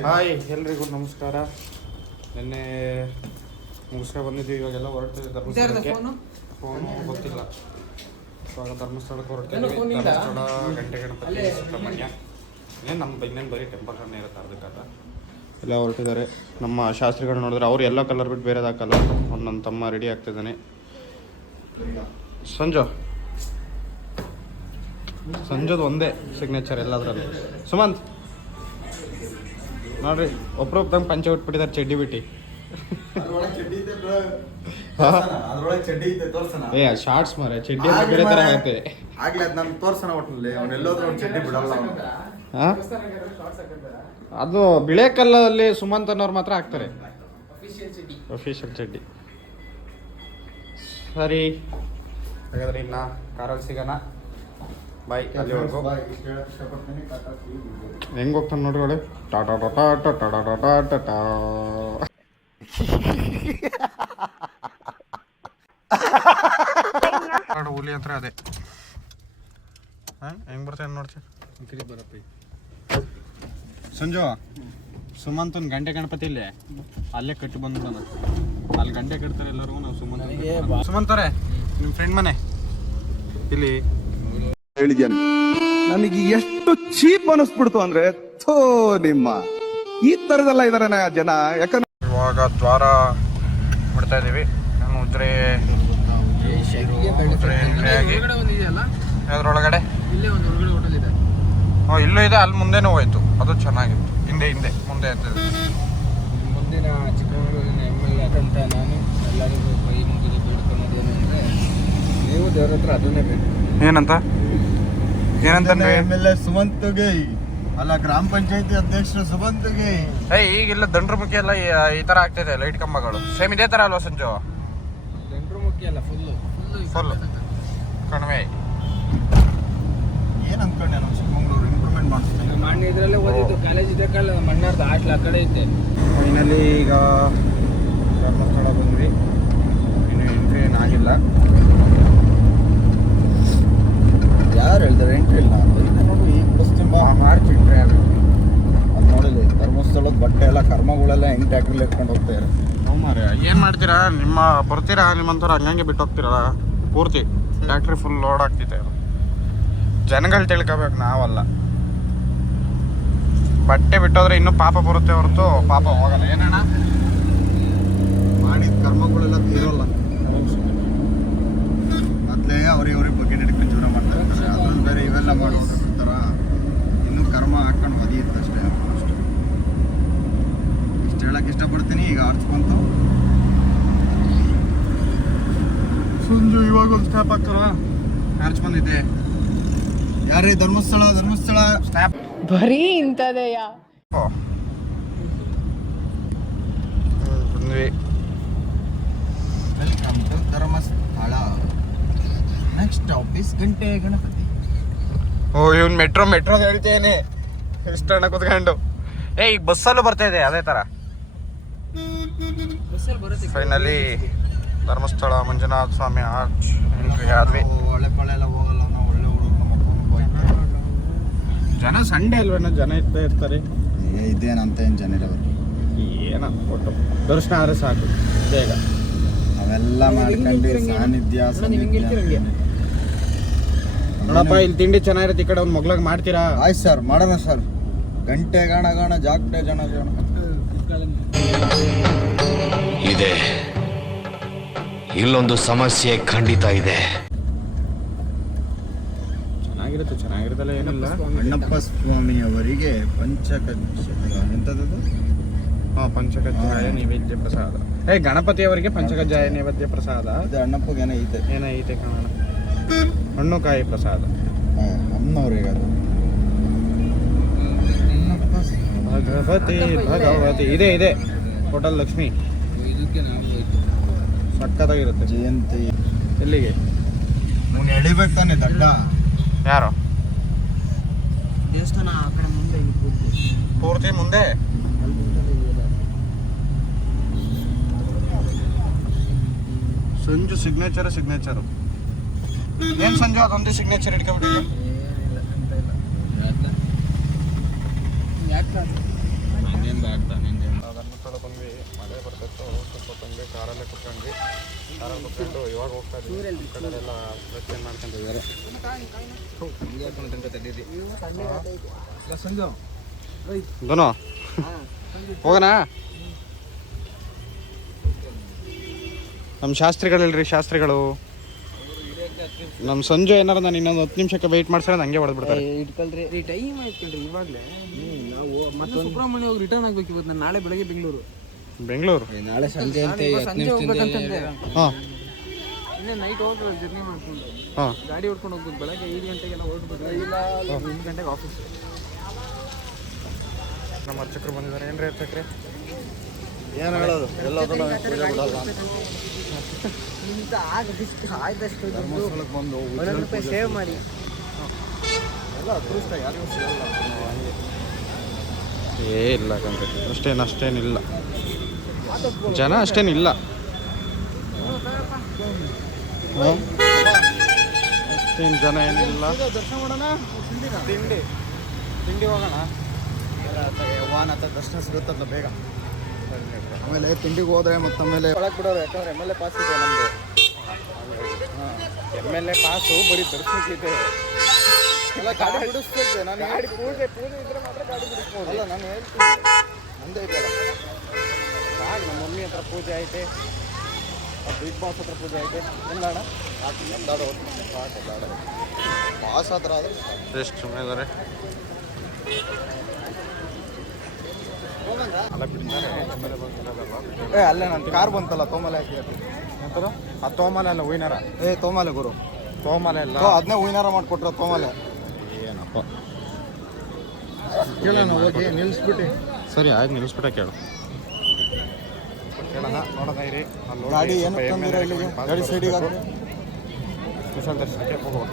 Hi ಎಲ್ರಿಗೂ ನಮಸ್ಕಾರ. ನಿನ್ನೆ ಮುಗಿಸ್ಕೊಂಡು ಬಂದಿದ್ದೀವಿ, ಇವಾಗೆಲ್ಲ ಹೊರಡ್ತೀವಿ ಧರ್ಮಸ್ಥಳಕ್ಕೆ. ಫೋನು ಗೊತ್ತಿಲ್ಲ. ಇವಾಗ ಧರ್ಮಸ್ಥಳಕ್ಕೆ ಹೊರಡ್ತೀವಿ. ಧರ್ಮಸ್ಥಳ ಗಂಟೆ ಗಣಪತಿ ಸುಬ್ರಹ್ಮಣ್ಯ ಇನ್ನೇನು ನಮ್ದು ಇನ್ನೇನು ಬರೀ ಟೆಂಪಲ್ ರನ್ ಇರುತ್ತೆ ಅದಕ್ಕಾದ ಎಲ್ಲ ಹೊರಟಿದ್ದಾರೆ. ನಮ್ಮ ಶಾಸ್ತ್ರಿಗಳು ನೋಡಿದ್ರೆ ಅವ್ರು ಎಲ್ಲೋ ಕಲರ್ ಬಿಟ್ಟು ಬೇರೆದು ಹಾಕಲ್ಲ. ಅವ್ನು ನನ್ನ ತಮ್ಮ ರೆಡಿ ಆಗ್ತಿದ್ದಾನೆ. ಸಂಜೋದು ಒಂದೇ ಸಿಗ್ನೇಚರ್ ಎಲ್ಲದ್ರಲ್ಲಿ. ಸುಮಂತ್ ನೋಡ್ರಿ, ಒಬ್ರೊಬ್ಬಂಗೆ ಪಂಚೆ ಉಟ್ಬಿಟ್ಟಿದ್ದಾರೆ ಚಡ್ಡಿ ಬಿಟ್ಟು. ಏ ಶಾರ್ಟ್ಸ್ ಮಾರೆ, ಚಡ್ಡಿ ಬೇರೆ ಥರ ಆಗುತ್ತೆ. ಅದು ಬಿಳೆ ಕಲ್ಲಲ್ಲಿ ಸುಮಂತ್ ಅನ್ನೋರು ಮಾತ್ರ ಹಾಕ್ತಾರೆ ಅಫಿಷಿಯಲ್ ಚಡ್ಡಿ. ಸರಿ, ಹಾಗಾದ್ರೆ ಇನ್ನ ಕಾರಲ್ಲಿ ಸಿಗೋಣ. ಬಾಯ್. ಅಲ್ಲಿವರೆಗೂ ಹೆಂಗೆ ಹೋಗ್ತಾನೆ ನೋಡ್ರಿ ಒಳ್ಳೆ ಟಾಟಾ ಟಾಟಾ ಟಾಟಾ ಟಾಟಾ ಟಾಟಾ. ಹುಲಿ ಹತ್ರ ಅದೇ ಹೆಂಗೆ ಬರ್ತೇನೆ ನೋಡ್ತೀನಿ. ಬರಪ್ಪ ಸಂಜು, ಸುಮಂತನ್ ಗಂಟೆ ಗಣಪತಿ ಇಲ್ಲೇ ಅಲ್ಲೇ ಕಟ್ಟಿ ಬಂದ. ಅಲ್ಲಿ ಗಂಟೆ ಕಟ್ತಾರೆ ಎಲ್ಲರಿಗೂ. ನಾವು ಸುಮಂತವ್ರೆ ನಿಮ್ಮ ಫ್ರೆಂಡ್ ಮನೆ ಇಲ್ಲಿ ಹೇಳಿದ್ಯಾನೆ. ನನಗೆ ಎಷ್ಟು ಚೀಪ್ ಅನಿಸ್ಬಿಡ್ತು ಅಂದ್ರೆ, ಥೋ ನಿಮ್ಮ ಈ ತರದೆಲ್ಲ ಇದಾರೆ ಜನ. ಯಾಕಂದ್ರೆ ಇವಾಗ ದ್ವಾರ ಬಿಡ್ತಾ ಇದೀವಿ. ಮುದ್ರೆ ಅದ್ರೊಳಗಡೆ ಇಲ್ಲೂ ಇದೆ, ಅಲ್ಲಿ ಮುಂದೆನೂ ಹೋಯ್ತು. ಅದು ಚೆನ್ನಾಗಿತ್ತು. ಹಿಂದೆ ಮುಂದೆ ಮುಂದಿನ ಚಿಕ್ಕಮಗಳೂರಿನ MLA ಆದಂಥ ನಾನು ಎಲ್ಲರಿಗೂ ಕೈ ಮುಗಿದು ಬೇಡ್ಕೊಳ್ಳೋದೇನು ಅಂದರೆ, ನೀವು ದೇವ್ರ ಹತ್ರ ಅದನ್ನೇ ಬೇಕು. ಏನಂತ MLA ಸುಮಂತ್ಗೆ ಅಲ್ಲ, ಗ್ರಾಮ ಪಂಚಾಯತಿ ಅಧ್ಯಕ್ಷರು ಸುಮಂತ್ಗೆ. ಈಗಿಲ್ಲ ದಂಡ್ರಮುಖಿ ಎಲ್ಲ ಈ ತರ ಆಗ್ತಿದೆ. ಲೈಟ್ ಕಂಬಗಳು ಸೇಮ್ ಇದೇ ತರ ಅಲ್ವಾ ಸಂಜು? ದಂಡ್ರಮುಖಿ ಅಲ್ಲ, ಫುಲ್ ಕಣಿವೆ. ಏನ್ ಅನ್ಕೊಂಡೆ ನಾವು ಚಿಕ್ಕಮಗಳೂರು ಇಂಪ್ರೂವ್ಮೆಂಟ್ ಮಾಡ್ತೀವಿ. ಮಣ್ಣು ಇದರಲ್ಲೇ ಓದಿದ್ದು, ಕಾಲೇಜ್ ಇದೆ ಕಲ್ಲ, ಮಣ್ಣಾರ್ದು ಹಾಸ್ಟೆಲ್ ಆ ಕಡೆ ಐತೆ. ಫೈನಲಿ ಈಗ ಧರ್ಮಸ್ಥಳ ಬಂದ್ವಿ. ಇನ್ನು ಎಂಟ್ರಿ ಏನಾಗಿಲ್ಲ. ಯಾರು ಹೇಳ್ತಾರೆ ಎಂಟ್ರಿ ಇಲ್ಲ? ನೋಡಿ, ಈಗ ಬಸ್ ತುಂಬ ಮಾರ್ಚ್ ಎಂಟ್ರಿ ಆಗಬೇಕು. ಅದು ನೋಡಿಲ್ಲ, ಧರ್ಮಸ್ಥಳದ ಬಟ್ಟೆ ಎಲ್ಲ ಕರ್ಮಗಳೆಲ್ಲ ಹೆಂಗ್ ಟ್ಯಾಕ್ಟ್ರಲ್ಲಿ ಎತ್ಕೊಂಡು ಹೋಗ್ತಾರೆ. ನಾವು ಮಾರ್ರೆ ಏನು ಮಾಡ್ತೀರಾ? ಬರ್ತೀರಾ ನಿಮ್ಮಂಥವ್ರು ಹಂಗಂಗೆ ಬಿಟ್ಟು ಹೋಗ್ತೀರಲ್ಲ. ಪೂರ್ತಿ ಟ್ಯಾಕ್ಟ್ರಿ ಫುಲ್ ಲೋಡ್ ಆಗ್ತಿದೆ. ಜನಗಳು ತಿಳ್ಕೊಬೇಕು, ನಾವಲ್ಲ. ಬಟ್ಟೆ ಬಿಟ್ಟೋದ್ರೆ ಇನ್ನೂ ಪಾಪ ಬರುತ್ತೆ ಹೊರತು ಪಾಪ ಹೋಗಲ್ಲ. ಏನಣ್ಣ ಮಾಡಿದ ಕರ್ಮಗಳೆಲ್ಲ ತೀರೋಲ್ಲ. ಮೊದಲೇ ಅವ್ರಿಗೆ ಬಗ್ಗೆ ಹಿಡ್ಕೊಂಡು ಜೀವನ ಮಾಡ್ತಾರೆ. ಅದ್ರಲ್ಲಿ ಬೇರೆ ಇವೆಲ್ಲ ಮಾಡೋತರ ಇನ್ನೂ ಕರ್ಮ ಹಾಕೊಂಡು ಒದಿಯುತ್ತೆ ಅಷ್ಟೇ. ಇಷ್ಟು ಹೇಳಕ್ಕೆ ಇಷ್ಟಪಡ್ತೀನಿ. ಈಗ ಆರ್ಚ್ ಬಂತು. ಸಂಜು ಇವಾಗ ಒಂದು ಸ್ಟಾಪ್ ಹಾಕ್ತಾರ. ಆರ್ಚ್ ಬಂದಿದ್ದೆ. ಯಾರೇ ಧರ್ಮಸ್ಥಳ ಸ್ಟಾಪ್ ಬರೀ ಇಂಥದೆಯ. ಬಂದ್ವಿ. Welcome to Dharmasthala. Next office ಗಂಟೆ ಗಣಪತಿ. ಇವ್ನು ಮೆಟ್ರೋ ಹೇಳ್ತೇನೆ ಇಷ್ಟಣ್ಣ ಕುತ್ಕೊಂಡು. ಈಗ ಬಸ್ಸಲ್ಲೂ ಬರ್ತಾ ಇದೆ ಅದೇ ಥರ. ಫೈನಲಿ ಧರ್ಮಸ್ಥಳ ಮಂಜುನಾಥ ಸ್ವಾಮಿ ಆರ್ಚ್ ಎಂಟ್ರಿ ಆದ್ವಿ. ಒಳ್ಳೆ ಪಳೆ ಎಲ್ಲ ಹೋಗಲ್ಲ ನಾವು. ಒಳ್ಳೆ ಹುಡುಗರು ಜನ ಸಂಡೇ ಅಲ್ವೇನೋ, ಜನ ಇರ್ತಾರೆ. ಇದೇನಂತ ಏನು ಜನ ಇರೋರು ಏನೋ ಒಟ್ಟು ದರ್ಶನ ಆದರೆ ಸಾಕು ಬೇಗ. ಅವೆಲ್ಲ ಮಾಡ್ಕೊಂಡು ಸಾನ್ನಿಧ್ಯ ನೋಡಪ್ಪ, ಇಲ್ಲಿ ತಿಂಡಿ ಚೆನ್ನಾಗಿರುತ್ತೆ. ಈ ಕಡೆ ಒಂದು ಮಗ್ಲಾಗ ಮಾಡ್ತೀರಾ? ಆಯ್ತು ಸರ್, ಮಾಡೋಣ ಸರ್. ಗಂಟೆ ಗಾಣ ಜಾಗಟೆ ಜನ ಇದೆ. ಇಲ್ಲೊಂದು ಸಮಸ್ಯೆ ಖಂಡಿತ ಇದೆ. ಚೆನ್ನಾಗಿರುತ್ತಲ್ಲ, ಏನಿಲ್ಲ. ಅಣ್ಣಪ್ಪ ಸ್ವಾಮಿಯವರಿಗೆ ಎಂಥದ್ದು ಪಂಚಕಜ್ಜಾಯ ನೈವೇದ್ಯ ಪ್ರಸಾದ. ಗಣಪತಿಯವರಿಗೆ ಪಂಚಕಜ್ಜಾಯ ನೈವೇದ್ಯ ಪ್ರಸಾದ. ಇದು ಅಣ್ಣಪ್ಪಗೆ ಏನೈತೆ ಕಾರಣ? ಹಣ್ಣುಕಾಯಿ ಪ್ರಸಾದ. ಅಮ್ಮನವ್ರಿಗೆ ಅದು ಭಗವತಿ ಇದೆ ಹೋಟೆಲ್ ಲಕ್ಷ್ಮಿ. ಇದಕ್ಕೆ ನಾವು ಹೋಯ್ತು, ಸಕ್ಕತ್ತಾಗಿರುತ್ತೆ. ಜಯಂತಿ ಎಲ್ಲಿಗೆ ನೀನು ಎಳಿಬೇಕು ತಾನೆ ದಡ್ಡ? ಯಾರು? ದೇವಸ್ಥಾನ ಆ ಕಡೆ ಮುಂದೆ ಪೂರ್ತಿ ಮುಂದೆ. ಸಂಜು ಸಿಗ್ನೇಚರು ಏನು ಸಂಜು? ಅದೊಂದೇ ಸಿಗ್ನೇಚರ್ ಹಿಡ್ಕೊಬಿಟ್ಟಿದೆ. ಯಾಕೆ ಕುತ್ಕೊಂಡ್ವಿ. ಕಾರಲ್ಲಿ ಕುತ್ಕೊಂಡು ಇವಾಗ ಹೋಗ್ತಾ ಇದ್ದೀವಿ. ಕಡೆಯೆಲ್ಲ ಡ್ರೆಸ್ ಚೇಂಜ್ ಮಾಡ್ಕೊಂಡಿದ್ದಾರೆ. ಧನು ಹೋಗೋಣ. ನಮ್ಮ ಶಾಸ್ತ್ರಿಗಳಿಲ್ರಿ, ಶಾಸ್ತ್ರಿಗಳು. ನಮ್ಮ ಸಂಜೆ ಏನಾರ ನಾನು ಇನ್ನೊಂದು 10 ನಿಮಿಷಕ್ಕೆ ವೆಯ್ಟ್ ಮಾಡ್ತಾರೆ ಹಂಗೆ ಹೊಡೆದ್ಬಿಡ್ತಾರೆ. ಇಟ್ಕೊಳ್ರಿ ಟೈಮ್ ಆಯ್ತು ಇವಾಗಲೇ. ನಾವು ಮತ್ತೆ ಸುಬ್ರಹ್ಮಣ್ಯ ಹೋಗಿ ರಿಟರ್ನ್ ಆಗ್ಬೇಕು ಇವತ್ತು. ನಾನು ನಾಳೆ ಬೆಳಗ್ಗೆ ಬೆಂಗಳೂರು. ನಾಳೆ ಸಂಜೆ ಅಂತ ಹಾಂ ಇನ್ನೇ ನೈಟ್ ಹೋಗ್ಬೇಕು ಜರ್ನಿ ಮಾಡ್ಕೊಂಡು. ಹಾಂ ಗಾಡಿ ಹೊಡ್ಕೊಂಡು ಹೋಗ್ಬೇಕು. ಬೆಳಗ್ಗೆ 5 ಗಂಟೆಗೆಲ್ಲ ಹೊರಡ್ಬೇಕು. ಇಲ್ಲ 8 ಗಂಟೆಗೆ ಆಫೀಸ್. ನಮ್ಮ ಅರ್ಚಕರು ಬಂದಿದ್ದಾರೆ. ಏನ್ರಿ ಅರ್ಚಕ್ರೆ ಏನು ಹೇಳೋದು, ಎಲ್ಲದೂ ನಾವು ಪೂಜೆ ಬಿಡಲ್ಲ. ಆಯ್ತಷ್ಟು ಧರ್ಮಸ್ಥಳಕ್ಕೆ ಬಂದು ₹1 ಸೇವ್ ಮಾಡಿ. ಎಲ್ಲ ಅದೃಷ್ಟ ಯಾರಿಗೂ ಸಿಗಲ್ಲ. ಇಲ್ಲ ಕಂಡ್ರೆ ಅಷ್ಟೇನಿಲ್ಲ, ಜನ ಅಷ್ಟೇನಿಲ್ಲ. ಅಷ್ಟೇನು ಜನ ಏನಿಲ್ಲ. ದರ್ಶನ ಮಾಡೋಣ. ತಿಂಡಿ ಹೋಗೋಣ. ವಾಹನ ದರ್ಶನ ಸಿಗುತ್ತಲ್ಲ ಬೇಗ. ಆಮೇಲೆ ತಿಂಡಿಗೆ ಹೋದ್ರೆ ಮತ್ತೆ ಆಮೇಲೆ ಒಳಗೆ ಬಿಡೋರು, ಯಾಕಂದ್ರೆ MLA ಪಾಸ್ ಇದೆ ನಮ್ಮದು. MLA ಪಾಸು ಬರೀ ದರ್ಶನಕ್ಕಿದೆ. ಎಲ್ಲ ಗಾಡಿ ಬಿಡಿಸ್ತಿದ್ದೆ ನಾನು. ಗಾಡಿ ಪೂಜೆ ಇದ್ರೆ ಮಾತ್ರ ಗಾಡಿ ಬಿಡಿಸ್ಬೋದು. ಅಲ್ಲ ನಾನು ಹೇಳ್ತೀನಿ, ಮುಂದೆ ಇದೆಯಲ್ಲ. ನಮ್ಮ ಮಮ್ಮಿ ಹತ್ರ ಪೂಜೆ ಐತೆ, ಬಿಗ್ ಬಾಸ್ ಹತ್ರ ಪೂಜೆ ಐತೆ. ಎಲ್ಲಾಡ ಪಾಸ್ ಹತ್ರ ಆದರೆ ಎಷ್ಟು ಸುಮ್ಮನೆ ಇದ್ದಾರೆ. ಅಲ್ಲ ಬಿಡ್ತಾರೆ. ಅಲ್ಲೇ ನನ್ನ ಕಾರ್ ಬಂತಲ್ಲ ತೋಮಲೆ ಹಾಕಿ ಎಂಥದ್ದು? ಆ ತೋಮಾಲೆ ಅಲ್ಲ ಹೂವಿನಾರ. ತೋಮಲೆ ಗುರು, ತೋಮಾಲೆ ಅಲ್ಲ, ಅದನ್ನೇ ಹೂವಿನಾರ ಮಾಡಿಕೊಟ್ರ ತೋಮಲೆ. ಏನಪ್ಪ ಕೇಳೋಣ ಹೋಗಿ ನಿಲ್ಲಿಸ್ಬಿಟ್ಟು. ಸರಿ ಆಯ್ತು, ನಿಲ್ಲಿಸ್ಬಿಟ್ಟೆ ಕೇಳೋಣ. ನೋಡೋಣ ಇರಿ. ಗಾಡಿ ಏನು ತಂದಿರ ಇಲ್ಲಿಗೆ? ಗಾಡಿ ಸೈಡಿಗೆ ಹಾಕಿ ಸ್ಪೆಷಲ್ ದರ್ಶನಕ್ಕೆ ಹೋಗುವ.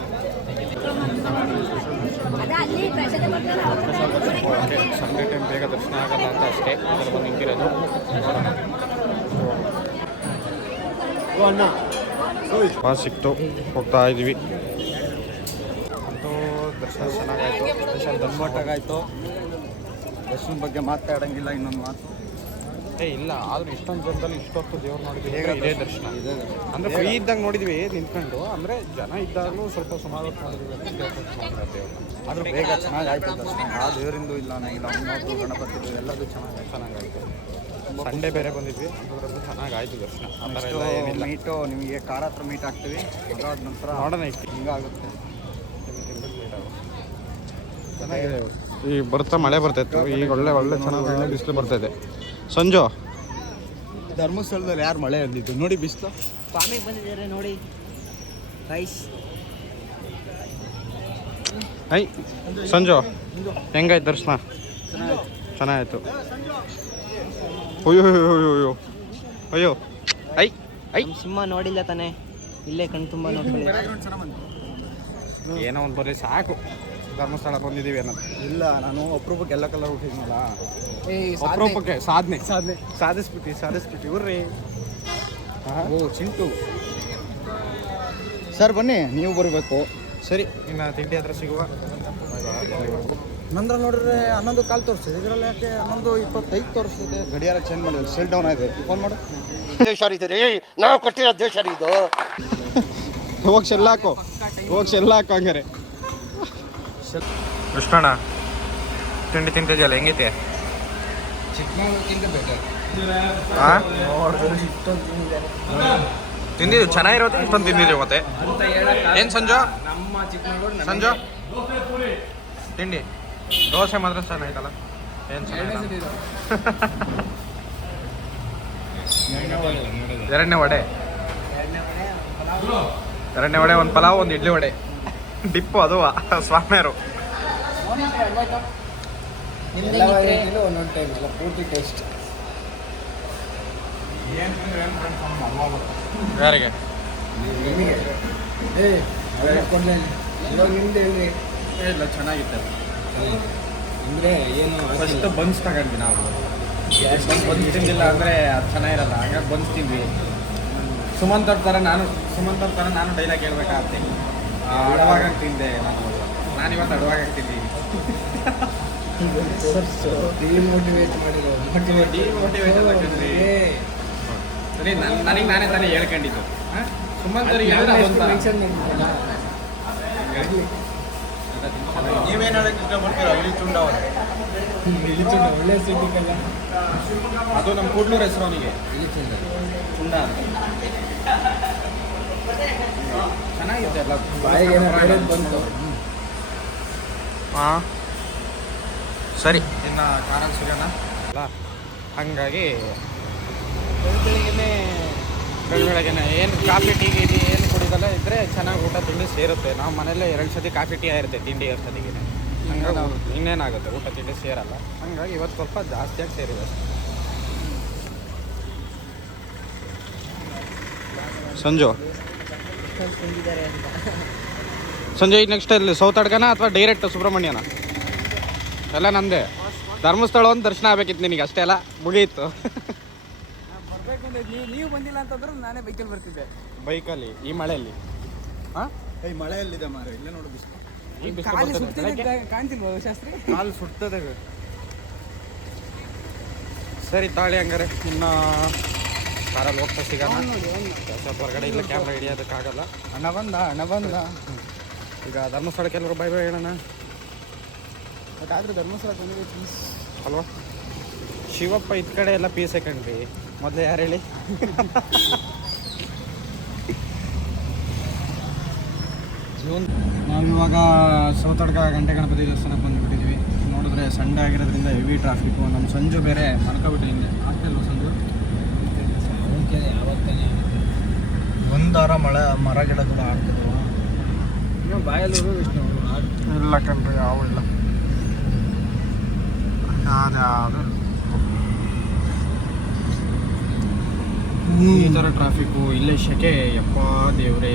ಸಂಡೇ ಟೈಮ್ ಬೇಗ ದರ್ಶನ ಆಗಲ್ಲ ಅಂತ ಅಷ್ಟೇ ಅದರ ಬಂದು ನಿಂತಿರೋದು. ಪಾಸ್ ಸಿಕ್ತು, ಹೋಗ್ತಾ ಇದ್ದೀವಿ. ಅಂತೂ ದರ್ಶನ ಚೆನ್ನಾಗಾಯಿತು. ಸ್ಪೆಷಲ್ ದರ್ಶನವಾಯಿತು. ದರ್ಶನ ಬಗ್ಗೆ ಮಾತಾಡೋಂಗಿಲ್ಲ ಇನ್ನೊಂದು ಮಾತು. ಇಲ್ಲ, ಆದ್ರೂ ಇಷ್ಟೊಂದು ಜನದಲ್ಲಿ ಇಷ್ಟೊತ್ತು ದೇವ್ರು ನೋಡಿದ್ವಿ. ಇದೇ ದರ್ಶನ ಅಂದರೆ ಫ್ರೀ ಇದ್ದಾಗ ನೋಡಿದ್ವಿ ನಿಂತ್ಕೊಂಡು. ಅಂದರೆ ಜನ ಇದ್ದಾಗಲೂ ಸ್ವಲ್ಪ ಸುಮಾರು ಹೊತ್ತು ನೋಡಿದ್ವಿ ಅಂತ ದೇವ್ರು. ಆದರೂ ಬೇಗ ಚೆನ್ನಾಗಾಯ್ತು ದರ್ಶನ. ಆ ದೇವರಿಂದು ಇಲ್ಲ ಅಮ್ಮನದು ಗಣಪತಿದು ಎಲ್ಲದೂ ಚೆನ್ನಾಗಾಯ್ತು. ಸಂಡೇ ಬೇರೆ ಬಂದಿದ್ವಿ, ಅದರದ್ದು ಚೆನ್ನಾಗಾಯ್ತು ದರ್ಶನ. ಆ ಥರ ಎಲ್ಲ ಏನಿಲ್ಲ. ಮೀಟು ನಿಮಗೆ ಕಾರ ಹತ್ರ ಮೀಟ್ ಆಗ್ತೀವಿ. ಅದಾದ ನಂತರ ನೋಡೋಣ ಇಷ್ಟು ಹಿಂಗಾಗುತ್ತೆ. ಚೆನ್ನಾಗಿದೆ. ಈಗ ಬರ್ತಾ ಮಳೆ ಬರ್ತಾಯಿತ್ತು, ಈಗ ಒಳ್ಳೆ ಚೆನ್ನಾಗಿ ಬಿಸಿಲು ಬರ್ತಾಯಿದೆ. ಸಂಜು ಧರ್ಮಸ್ಥಳದಲ್ಲಿ ಯಾರು ಮಳೆ ಅಂದಿದ್ದು ನೋಡಿ, ಬಿಸಿಲು. ಸ್ವಾಮಿಗೆ ಬಂದಿದ್ದಾರೆ ನೋಡಿ ರೈಸ್. ಐ ಸಂಜು ಹೆಂಗಾಯ್ತು ದರ್ಶನ? ಚೆನ್ನಾಗಾಯ್ತು. ಅಯ್ಯೋ ಅಯ್ಯೋ ಐ ಐ ಸಿಂಹ ನೋಡಿಲ್ಲ ತಾನೆ, ಇಲ್ಲೇ ಕಣ್ ತುಂಬ ನೋಡ್ಕೊಳ್ಳಿ. ಏನೋ ಒಂದು ಬರೀ ಸಾಕು ಧರ್ಮಸ್ಥಳ ಬಂದಿದ್ದೀವಿ ಅನ್ನೋದು. ಇಲ್ಲ, ನಾನು ಅಪರೂಪಕ್ಕೆ ಎಲ್ಲ ಕಲರ್ ಹುಟ್ಟಿದ್ನಲ್ಲ. ಅಪರೂಪಕ್ಕೆ ಸಾಧಿಸ್ಬಿಟ್ಟು ಇವ್ರಿ. ಓ ಚಿಂಟು ಸರ್ ಬನ್ನಿ, ನೀವು ಬರಬೇಕು. ಸರಿ, ಇನ್ನು ತಿಂಡಿ ಹತ್ರ ಸಿಗುವ. ನಂತರ ನೋಡಿದ್ರೆ 11 ಕಾಲು ತೋರಿಸ್ತಿದೆ, ಇದರಲ್ಲಿ ಯಾಕೆ 11:25 ತೋರಿಸ್ತಿದೆ? ಗಡಿಯಾರ ಚೇಂಜ್ ಮಾಡಿದ್ರೆ ಸೆಲ್ ಡೌನ್ ಆಗಿದೆ. ಫೋನ್ ಮಾಡು. ದೇಶ ರೀ, ನಾವು ಕಟ್ಟಿರೋ ದೇಶ ಇದು. ಹೋಗಿ ಶೆಲ್ಲ ಹಾಕು ಹಂಗಾರೆ. ಕೃಷ್ಣಣ್ಣ ತಿಂಡಿ ತಿಂತಿದ್ಯಲ್ಲ, ಹೆಂಗೈತೆ? ಚಿಕ್ಕಮಗಳೂರಿಗಿಂತ ಬೆಟರ್. ತಿಂದಿದ್ದು ಚೆನ್ನಾಗಿರೋದು. ಇಷ್ಟೊಂದು ತಿಂದಿದ್ದೀವಿ ಮತ್ತೆ ಏನು ಸಂಜು? ನಮ್ಮ ಚಿಕ್ಕಮಗಳೂರು ಸಂಜು ತಿಂಡಿ ದೋಸೆ ಮಾತ್ರ ಚೆನ್ನಾಗಿತ್ತಲ್ಲ. ಏನು ಎರಡನೇ ವಡೆ, ಒಂದು ಪಲಾವ್, ಒಂದು ಇಡ್ಲಿ ವಡೆ, ಡಿಪ್ಪು ಅದು ಸ್ವಾಮಿಯರು. ಒಂದೊಂದು ಟೈಮ್ ಎಲ್ಲ ಪೂರ್ತಿ ಟೇಸ್ಟ್. ಯಾರಿಗೆ? ನಿಮಗೆ ಇವಾಗ ನಿಮ್ದು ಹೇಳಿ. ಇಲ್ಲ, ಚೆನ್ನಾಗಿತ್ತು. ಅಂದರೆ ಏನು ಫಸ್ಟ್ ಬನ್ಸ್ ತಗೊಂಡ್ವಿ ನಾವು. ಬನ್ಸ್ ತಿಂದಿಲ್ಲ ಅಂದರೆ ಅದು ಚೆನ್ನಾಗಿರಲ್ಲ, ಹಂಗಾಗಿ ಬನ್ಸ್ ತಿಂದ್ವಿ. ಸುಮಂತ್ ಅವ್ರ ಥರ ನಾನು ಡೈಲಾಗ್ ಹೇಳ್ಬೇಕಾಗತ್ತೆ. ಅಡವಾಗ ತಿಂದೆ ನಾನಿವತ್ತು ಅಡವಾಗ ತಿಂತೀನಿ. ಡಿಮೋಟಿವೇಟ್ ಮಾಡಿರೋ ಡಿಮೋಟಿವೇಟ್ ಸರಿ ನನಗೆ ನಾನೇ ತಾನೇ ಹೇಳ್ಕೊಂಡಿದ್ದು ಸುಮ್ಮಂತರಿಗೆ ನೀವೇನು ಹೇಳಕ್ಕೆ ಇಷ್ಟಪಡ್ತೀರಾ ಇಳಿಚುಂಡ ಅವರು? ಇಳಿಚುಂಡ ಒಳ್ಳೆ ಸಿಗ್ಬೇಕಲ್ಲ. ಅದು ನಮ್ಮ ಕೂಡ್ಲೂರು ಹೆಸರು ಅವನಿಗೆ ಇಳಿಚುಂಡ ಚುಂಡ ಚೆನ್ನಾಗಿದೆ ಎಲ್ಲ ಬಾಯಿಗೆ ಬಂತು. ಹಾಂ ಸರಿ ಇನ್ನು ಕಾರಲ್ಲಿ ಸಿಗೋಣ ಅಲ್ಲ. ಹಾಗಾಗಿ ಬೆಳಗ್ಗೆನೆ ಏನು ಕಾಫಿ ಟೀ ಗೀಟಿ ಏನು ಕುಡಿದಲ್ಲ ಇದ್ದರೆ ಚೆನ್ನಾಗಿ ಊಟ ತಿಂಡಿ ಸೇರುತ್ತೆ. ನಾವು ಮನೆಯಲ್ಲೇ 2 ಸತಿ ಕಾಫಿ ಟೀ ಇರುತ್ತೆ ತಿಂಡಿ ಅಷ್ಟೊತ್ತಿಗೆ. ಹಂಗಾಗಿ ಇನ್ನೇನಾಗುತ್ತೆ ಊಟ ತಿಂಡಿ ಸೇರಲ್ಲ. ಹಾಗಾಗಿ ಇವತ್ತು ಸ್ವಲ್ಪ ಜಾಸ್ತಿಯಾಗಿ ಸೇರಿದೆ. ಸಂಜೆ ನೆಕ್ಸ್ಟ್ ಅಲ್ಲಿ ಸೌತಡ್ಕನ ಅಥವಾ ಡೈರೆಕ್ಟ್ ಸುಬ್ರಹ್ಮಣ್ಯನ? ಎಲ್ಲ ನಂದೇ. ಧರ್ಮಸ್ಥಳ ಒಂದು ದರ್ಶನ ಆಗ್ಬೇಕಿತ್ತು ನಿನಗೆ, ಅಷ್ಟೇ ಅಲ್ಲ ಮುಗಿಯಿತು. ಬರ್ಬೇಕು ನೀವು ಬಂದಿಲ್ಲ ಅಂತಂದ್ರೆ ನಾನೇ ಬೈಕಲ್ಲಿ ಬರ್ತಿದ್ದೆ. ಬೈಕಲ್ಲಿ ಈ ಮಳೆಯಲ್ಲಿ? ಹಾಂ ಈ ಮಳೆಯಲ್ಲಿದೆ ಮಾರ, ಇಲ್ಲೇ ನೋಡು ಬಿಸಿಲು. ಈ ಬಿಸಿಲು ಕಾಣ್ತಿಲ್ವ ಶಾಸ್ತ್ರಿ? ಕಾಲು ಸುಡ್ತದೆ. ಸರಿ ತಾಳಿ ಹಂಗಾರೆ ಇನ್ನು ಕಾರಲ್ಲಿ ಹೋಗ್ತಾ ಸಿಗೋಣ. ಸ್ವಲ್ಪ ಹೊರಗಡೆ ಇಲ್ಲ ಕ್ಯಾಮ್ರಾ ಹಿಡಿಯೋದಕ್ಕಾಗಲ್ಲ. ಅಣ್ಣ ಬಂದ ಈಗ ಧರ್ಮಸ್ಥಳಕ್ಕೆ ಎಲ್ಲರೂ ಬೈ ಬೈ ಹೇಳೋಣ ಬಟ್ ಆದ್ರೆ ಧರ್ಮಸ್ಥಳ ಬಂದಿದೆ ಪೀಸ್ ಅಲ್ವಾ? ಶಿವಪ್ಪ ಇದ್ ಕಡೆ ಎಲ್ಲ ಪೀಸೆ ಕಂಡ್ರಿ. ಮೊದಲು ಯಾರು ಹೇಳಿ? ನಾವಿವಾಗ ಸೌತಡ್ಕ ಗಂಟೆ ಗಣಪತಿ ದೇವಸ್ಥಾನಕ್ಕೆ ಬಂದುಬಿಟ್ಟಿದ್ವಿ. ನೋಡಿದ್ರೆ ಸಂಡೇ ಆಗಿರೋದ್ರಿಂದ ಹೆವಿ ಟ್ರಾಫಿಕ್ಕು. ನಮ್ಮ ಸಂಜು ಬೇರೆ ಮಲ್ಕೊಬಿಟ್ಟು ಹಿಂದೆ ಆಗ್ತಿಲ್ವ ಸಂಜು? ಯಾವತ್ತಾನೆ ಒಂದಾರ ಮರ ಗಿಡಗಳು ಆಗ್ತಿದ್ವು. ಇನ್ನೂ ಬಾಯಲ್ಲೂ ಇಷ್ಟು ಇಲ್ಲ ಕಣ್ರಿ, ಯಾವ ಇಲ್ಲ. ಅದು ಈ ಥರ ಟ್ರಾಫಿಕ್ಕು ಇಲ್ಲೇ ಶೆಕೆ. ಯಪ್ಪ ದೇವ್ರೆ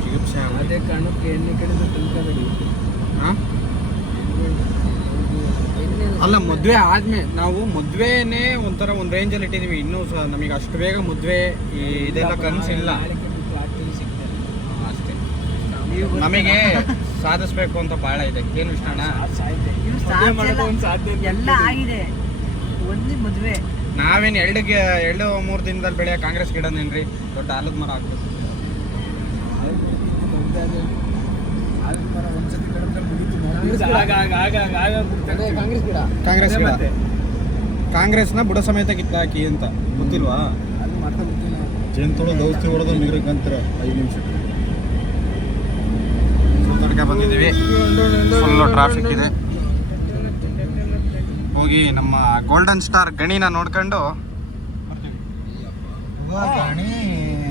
ಚಿಕಿತ್ಸೆ. ಅದೇ ಕಾರಣಕ್ಕೆ ಎಣ್ಣೆ ಕಡೆದು ತಿಳ್ಕೊಬೇಡಿ. ಹಾಂ ಅಲ್ಲ, ಮದುವೆ ಆದ್ಮೇಲೆ ನಾವು ಮದುವೆನೇ ಒಂಥರ ಒಂದು ರೇಂಜಲ್ಲಿ ಇಟ್ಟಿದ್ದೀವಿ. ಇನ್ನೂ ನಮಗೆ ಅಷ್ಟು ಬೇಗ ಮದುವೆ ಇದೆಲ್ಲ ಕನಸಿಲ್ಲ ಅಷ್ಟೇ. ನಮಗೆ ಸಾಧಿಸ್ಬೇಕು ಅಂತ ಭಾಳ ಇದೆ. ಏನು ಇಷ್ಟ ಅಣ್ಣ? ಎಲ್ಲ ಆಗಿದೆ, ಒಂದೇ ಮದುವೆ. ನಾವೇನು 2-3 ದಿನದಲ್ಲಿ ಬೆಳೆಯೋ ಕಾಂಗ್ರೆಸ್ ಗಿಡನೇನ್ರಿ, ದೊಡ್ಡ ಆಲದ ಮರ ಆಗ್ತದೆ. ಕಾಂಗ್ರೆಸ್ ಗಿಡ ಕಾಂಗ್ರೆಸ್ನ ಬುಡ ಸಮೇತ ಕಿತ್ತಾಕಿ ಅಂತ ಗೊತ್ತಿಲ್ವಾ? ಜೇನು ದೌಸ್ತಿ ಹೊಡೆದು ನೀರಿಗೆ ಅಂತಾರೆ 5 ನಿಮಿಷ. ಸೌತಡ್ಕ ಬಂದಿದ್ದೀವಿ, ಫುಲ್ಲು ಟ್ರಾಫಿಕ್ ಇದೆ. ಹೋಗಿ ನಮ್ಮ ಗೋಲ್ಡನ್ ಸ್ಟಾರ್ ಗಣಿನ ನೋಡ್ಕೊಂಡು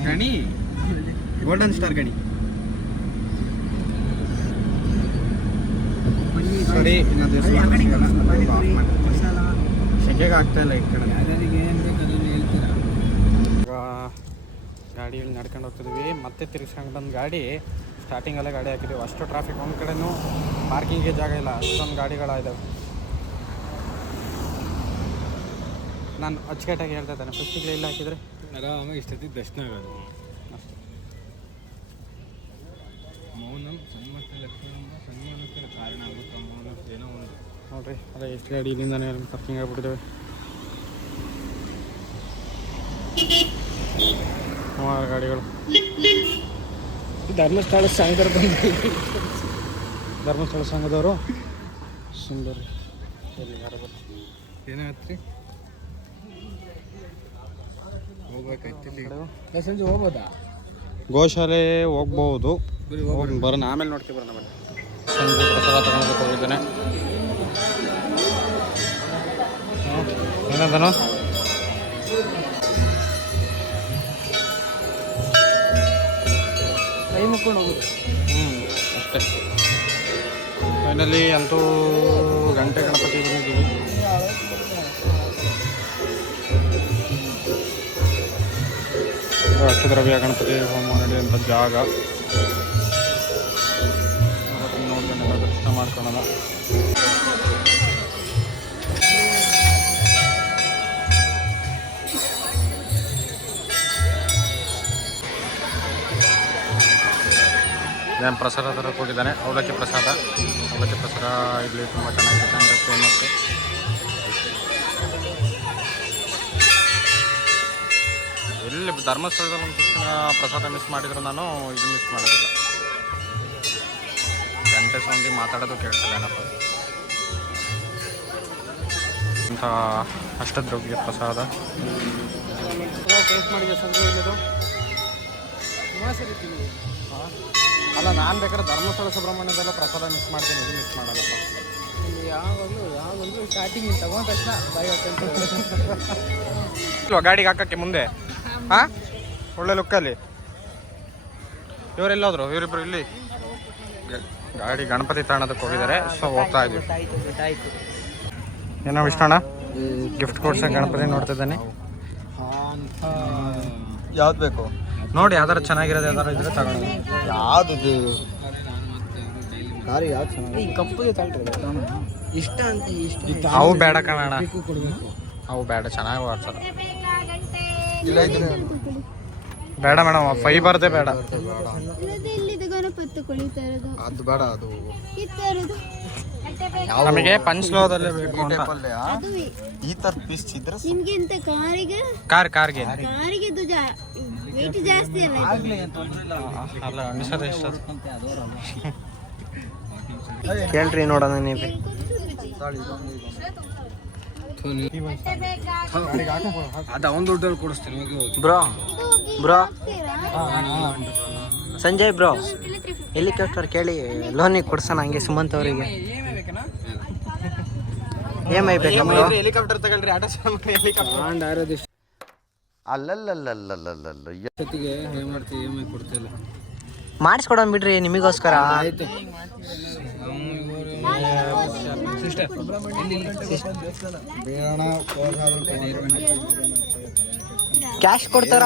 ಗಣಿ ಗೋಲ್ಡನ್ ಸ್ಟಾರ್ ಗಣಿ. ಸರಿ, ಶೆಕೆಗೆ ಆಗ್ತಾ ಇಲ್ಲ ಈ ಕಡೆ. ಈಗ ಗಾಡಿಯಲ್ಲಿ ನಡ್ಕೊಂಡು ಹೋಗ್ತಿದ್ವಿ. ಮತ್ತೆ ತಿರ್ಗಿಸ್ಕೊಂಡು ಬಂದು ಗಾಡಿ ಸ್ಟಾರ್ಟಿಂಗಲ್ಲೇ ಗಾಡಿ ಹಾಕಿದ್ದೀವಿ. ಅಷ್ಟು ಟ್ರಾಫಿಕ್. ಒಂದು ಕಡೆನೂ ಪಾರ್ಕಿಂಗ್ಗೆ ಜಾಗ ಇಲ್ಲ, ಅಷ್ಟೊಂದು ಗಾಡಿಗಳಿದ್ದಾವೆ. ನಾನು ಅಚ್ಚುಕಟ್ಟಾಗಿ ಹೇಳ್ತಾ ಇದ್ದಾನೆ, ಫಸ್ಟಿಗೆ ಇಲ್ಲ ಹಾಕಿದರೆ ಆರಾಮಾಗಿ ಇಷ್ಟೊತ್ತಿಗೆ ದರ್ಶನ ಆಗೋದು ಅಷ್ಟೇ. ಮೌನಂ ಸನ್ಮತ ಲಕ್ಷ್ಮಣ ಸನ್ಮಾನಕ್ಕೆ ಕಾರಣ ಆಗುತ್ತೆ. ಮೌನ ಏನೋ ಒಂದು ನೋಡಿರಿ, ಅದೇ ಎಷ್ಟು ಗಾಡಿ ಇಲ್ಲಿಂದಾನೆ ಪಾರ್ಕಿಂಗ್ ಆಗಿಬಿಟ್ಟಿದ್ದೇವೆ. ಸುಮಾರು ಗಾಡಿಗಳು. ಧರ್ಮಸ್ಥಳ ಸಂಘದವ್ರು ಬಂದು ಧರ್ಮಸ್ಥಳ ಸಂಘದವರು ಸುಂದರಿ ಎಲ್ಲಿ ಯಾರು ಬರ್ತೀವಿ ಏನಾಗ್ತ್ರಿ ಹೋಗ್ಬೇಕಾಯ್ತು. ಸಂಜೆ ಹೋಗ್ಬೋದಾ? ಗೋಶಾಲೆ ಹೋಗ್ಬೋದು, ಬರೋಣ ಆಮೇಲೆ ನೋಡ್ತೀವಿ. ಬರೋಣ ಬನ್ನಿ. ಸಂಜೆ ಪ್ರಸಾದ ತಗೊಳೋದಕ್ಕೆ ಹೋಗಿದ್ದೇನೆ. ಏನಂತಾನು ಕೈ ಮುಕ್ಕೊಂಡು ಹೋಗುದು. ಅಷ್ಟೇ. ಫೈನಲಿ ಅಂತೂ ಗಂಟೆ ಗಣಪತಿ ಬಂದಿದ್ದೀವಿ. ಅಷ್ಟದ್ರವ್ಯ ಗಣಪತಿ ಹೋಮ ನಡೆಯುವಂಥ ಜಾಗ. ನೋಡ್ಕೊಂಡೆಲ್ಲ ದರ್ಶನ ಮಾಡ್ಕೊಳ್ಳೋಣ. ನಾನು ಪ್ರಸಾದ ತರಕ್ಕೆ ಹೋಗಿದ್ದಾನೆ. ಅವಲಕ್ಕಿ ಪ್ರಸಾದ ಇಲ್ಲಿ ತುಂಬ ಚೆನ್ನಾಗಿದೆ ಅಂದರೆ ಫೇಮಸ್ಸು. ಧರ್ಮಸ್ಥಳದಲ್ಲಿ ಒಂದು ತಕ್ಷಣ ಪ್ರಸಾದ ಮಿಸ್ ಮಾಡಿದ್ರು ನಾನು ಇದು ಮಿಸ್ ಮಾಡೋದಿಲ್ಲ. ಗಂಟೆ ಸೌಂಡಿ ಮಾತಾಡೋದು ಕೇಳ್ತಿಲ್ಲ ಏನಪ್ಪ ಅಂತ ಅಷ್ಟದ್ರವ್ಯ ಪ್ರಸಾದ ಟೇಸ್ಟ್ ಮಾಡಿದೆ ಸಂಜೆ ಇಲ್ಲಿದು. ಅಲ್ಲ ನಾನು ಬೇಕಾದ್ರೆ ಧರ್ಮಸ್ಥಳ ಸುಬ್ರಹ್ಮಣ್ಯದೆಲ್ಲ ಪ್ರಸಾದ ಮಿಸ್ ಮಾಡ್ತೀನಿ, ಇದು ಮಿಸ್ ಮಾಡಲ್ಲಪ್ಪ. ಯಾವಾಗಲೂ ಸ್ಟಾರ್ಟಿಂಗ್ ತಗೊಂಡ ತಕ್ಷಣ ಗಾಡಿಗೆ ಹಾಕಕ್ಕೆ ಮುಂದೆ ಹಾಂ ಒಳ್ಳೆ ಲುಕ್ಕಲ್ಲಿ. ಇವರೆಲ್ಲೋದ್ರು? ಇವರಿಬ್ರು ಇಲ್ಲಿ ಗಾಡಿ ಗಣಪತಿ ತಾಣದಕ್ಕೆ ಹೋಗಿದ್ದಾರೆ. ಸೊ ಹೋಗ್ತಾ ಇದ್ದೀವಿ. ಏನೋ ವಿಷ್ಣಣ್ಣ ಗಿಫ್ಟ್ ಕೊಡ್ಸ ಗಣಪತಿ ನೋಡ್ತಿದ್ದಾನೆ. ಯಾವ್ದು ಬೇಕು ನೋಡಿ, ಯಾವ್ದಾರು ಚೆನ್ನಾಗಿರೋದು ಯಾವ್ದಾರು ಇದ್ರೆ ತಗೊಳ್ಳೋದು. ಯಾವ್ದು ಗಾಡಿ ಯಾವ್ದು ಚೆನ್ನಾಗಿ ಕಪ್ಪು ಇಷ್ಟ ಅಂತ ಇಷ್ಟ ಅವು ಬೇಡ ಕಣಣ್ಣ, ಅವು ಬೇಡ, ಚೆನ್ನಾಗಿ ಓಡಿಸಲ್ಲ. ಇಲ್ಲ ಇದ್ರೆ ಬೇಡ ಮೇಡಮ್, ಫೈಬರ್ದೇ ಬೇಡ. ಅದು ಬೇಡ, ಅದು ನಮಗೆ ಪಂಚ್ಲೋದಲ್ಲೇ ಬೇಕು ಅಂತ. ಈ ತರ ಪೀಸ್ ಇದ್ರೆ ನಿಮ್ಗಿಂತ ಕಾರಿಗೆ ಕಾರ್ಗೆ ಕಾರಿಗೆ ವೆಯ್ಟ್ ಜಾಸ್ತಿ ಅಲ್ಲ ಅಲ್ಲ ಅನಿಸೋದು ಎಷ್ಟು ಕೇಳ್ರಿ ನೋಡೋಣ ನೀವು. ಅದು ಅವನ ದುಡ್ಡಲ್ಲಿ ಕೊಡಿಸ್ತೀನಿ. ಬ್ರೋ ಸಂಜಯ್ ಬ್ರೋ ಹೆಲಿಕಾಪ್ಟರ್ ಕೇಳಿ ಲೋನಿಗೆ ಕೊಡ್ಸೋಣ ಹಂಗೆ ಸುಮಂತ್ ಅವರಿಗೆ. EMI ಬೇಕಾ ಬ್ರೋ? ಹೆಲಿಕಾಪ್ಟರ್ ತಗೊಳ್ರಿ, ಆಟೋ ಹೆಲಿಕಾಪ್ಟರ್. ಅಲ್ಲಲ್ಲಲ್ಲಲ್ಲಲ್ಲಲ್ಲ ಜೊತೆಗೆ ಏನು ಮಾಡ್ತೀವಿ, EMI ಕೊಡ್ತಿಲ್ಲ. ಮಾಡಿಸ್ಕೊಡೋಣ ಬಿಡ್ರಿ ನಿಮಗೋಸ್ಕರ. ಆಯ್ತು ಸಿಸ್ಟರ್ ಬೇಡ ಕ್ಯಾಶ್ ಕೊಡ್ತಾರ?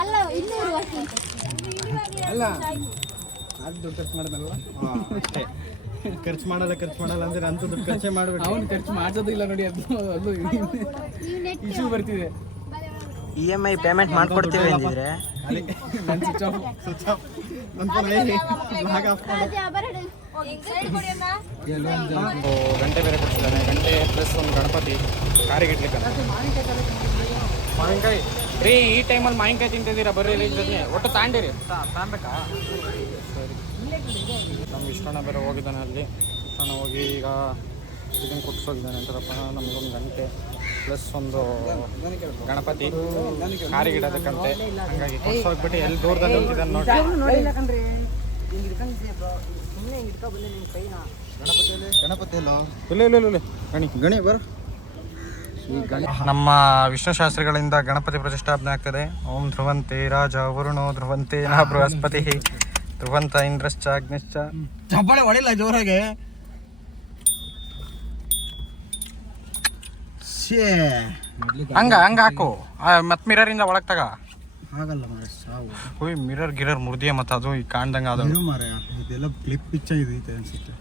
ಅಲ್ಲ 200 ಅಲ್ಲ ಅದು ದುಡ್ಡು ಖರ್ಚು ಮಾಡೋದಲ್ವ ಅಷ್ಟೇ. ಖರ್ಚು ಮಾಡಲ್ಲ ಅಂದ್ರೆ ಅಂತ ದುಡ್ಡು ಖರ್ಚೆ ಮಾಡ್ಬಿಟ್ಟು ಅವನು ಖರ್ಚು ಮಾಡ್ಸೋದಿಲ್ಲ ನೋಡಿ. ಅದು ಇಶ್ಯೂ ಬರ್ತಿದೆ. EMI ಪೇಮೆಂಟ್ ಮಾಡ್ಕೊಡ್ತೀವಿ ಅಂದಿದ್ರೆ ನನ್ನ ಸ್ವಿಚ್ ಆಫ್ ಗಂಟೆ ಬೇರೆ ಕೊಡ್ತಿದ್ದಾನೆ. ಗಂಟೆ ಪ್ಲಸ್ ಒಂದು ಗಣಪತಿ ಕಾರಿಗೆ ಇಡ್ಲಿಕ್ಕೆ. ಮಾವಿನಕಾಯಿ ರೀ, ಈ ಟೈಮಲ್ಲಿ ಮಾವಿನಕಾಯಿ ತಿಂತಿದ್ದೀರಾ? ಬರ್ರಿ ಇಲ್ಲಿ ಜೊತೆ ಒಟ್ಟು ತಾಂಡಿರಿ. ತಾಂಬೇಕಾ? ಸರಿ. ನಮ್ಮ ವಿಷ್ಣಣ್ಣ ಬೇರೆ ಹೋಗಿದ್ದಾನೆ ಅಲ್ಲಿ. ವಿಷ್ಣಣ್ಣ ಹೋಗಿ ಈಗ ಇದನ್ನು ಕೊಟ್ಟಿಸೋಗಿದ್ದಾನೆ ಅಂತಾರಪ್ಪ. ನಮಗೊಂದು ಗಂಟೆ ಪ್ಲಸ್ ಒಂದು ಗಣಪತಿ ಕಾರಿಗೆ ಇಡೋದಕ್ಕಂತೆ. ಹಂಗಾಗಿ ಕೊಟ್ಟಿಸೋಗ್ಬಿಟ್ಟು ಎಲ್ಲಿ ದೂರದಲ್ಲಿ ಹೋಗಿದ್ದಾನೆ ನೋಡಿ. ಗಣಪತಿ ಅಲ್ಲ ಇಲ್ಲ ಗಣಿ ಬರ. ನಮ್ಮ ವಿಷ್ಣು ಶಾಸ್ತ್ರಿಗಳಿಂದ ಗಣಪತಿ ಪ್ರತಿಷ್ಠಾಪನೆ ಆಗ್ತದೆ. ಓಂ ಧ್ರುವಂತೆ ರಾಜ ವರುಣೋ ಧ್ರುವಂತೆ ನಃ ಬೃಹಸ್ಪತಿ ಧ್ರುವಂತ ಇಂದ್ರಶ್ಚ ಅಗ್ನಿಶ್ಚ. ಚಪ್ಪಾಳೆ ಹೊಡಿಲ್ಲ ಜೋರಾಗೆ. ಹಂಗ ಹಾಕು. ಮತ್ ಮಿರರ್ ಇಂದ ಒಳಗ್ ತಗ. ಆಗಲ್ಲ ಮಾರ ಸಾವು. ಹೋಯ್ ಮಿರರ್ ಗಿರರ್ ಮುರಿದಿಯ ಮತ್ತು ಅದು ಈ ಕಾಣ್ದಂಗೆ ಅದು ಮಾರ. ಇದೆಲ್ಲ ಕ್ಲಿಪ್ ಪಿಚ್ ಇದೆ ಅನ್ಸುತ್ತೆ.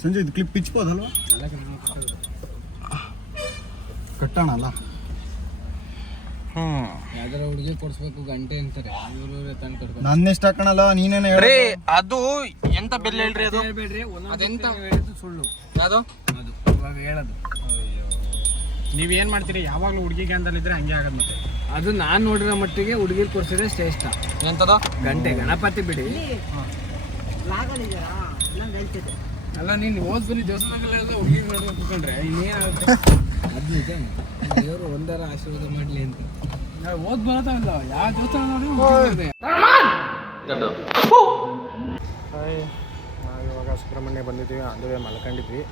ಸಂಜೆ ಇದು ಕ್ಲಿಪ್ ಪಿಚ್ಬೋದಲ್ವಾ? ಕಟ್ಟೋಣಲ್ಲ. ಯಾವ್ದಾರ ಹುಡುಗಿ ಕೊಡ್ಸ್ಬೇಕು ಗಂಟೆ ಅಂತಾರೆ. ನನ್ನೆಷ್ಟು ಹಾಕೋಣಲ್ಲ, ನೀನೇನೆ ರೀ. ಅದು ಎಂತ ಬೆಲೆ ಹೇಳ್ರಿ ಅದು? ಅದೆಂತ ಸುಳ್ಳು ಅದು ಅದು ಇವಾಗ ಹೇಳೋದು. ನೀವೇನು ಮಾಡ್ತೀರಿ? ಯಾವಾಗಲೂ ಹುಡುಗಿ ಗ್ಯಾಂದಲ್ಲಿದ್ರೆ ಹಂಗೆ ಆಗೋದು. ಮತ್ತೆ ಅದು ನಾನು ನೋಡಿರೋ ಮಟ್ಟಿಗೆ ಹುಡುಗಿರು ಕೊಡ್ಸಿದ್ರೆ ಶ್ರೇಷ್ಠ. ಎಂತದ ಗಂಟೆ ಗಣಪತಿ ಬಿಡಿ. ಅಲ್ಲ ನೀನು ಓದ್ ಬನ್ನಿ ದೇವಸ್ಥಾನಗಳೆಲ್ಲ ಹುಡುಗಿ ನೋಡ್ಕೊಂಡು ಕುತ್ಕೊಂಡ್ರೆ ಇನ್ನೇನಾಗುತ್ತೆ? ಅದು ನಿಜ. ದೇವರು ಒಂದರ ಆಶೀರ್ವಾದ ಮಾಡಲಿ ಅಂತ ಓದ್ ಬರೋದಲ್ಲ. ಯಾವ ದೇವಸ್ಥಾನ ನೋಡಿ ನಾವು ಇವಾಗ ಸುಬ್ರಹ್ಮಣ್ಯ ಬಂದಿದ್ವಿ. ಅಂದುವೆ ಮಲ್ಕೊಂಡಿದ್ವಿ.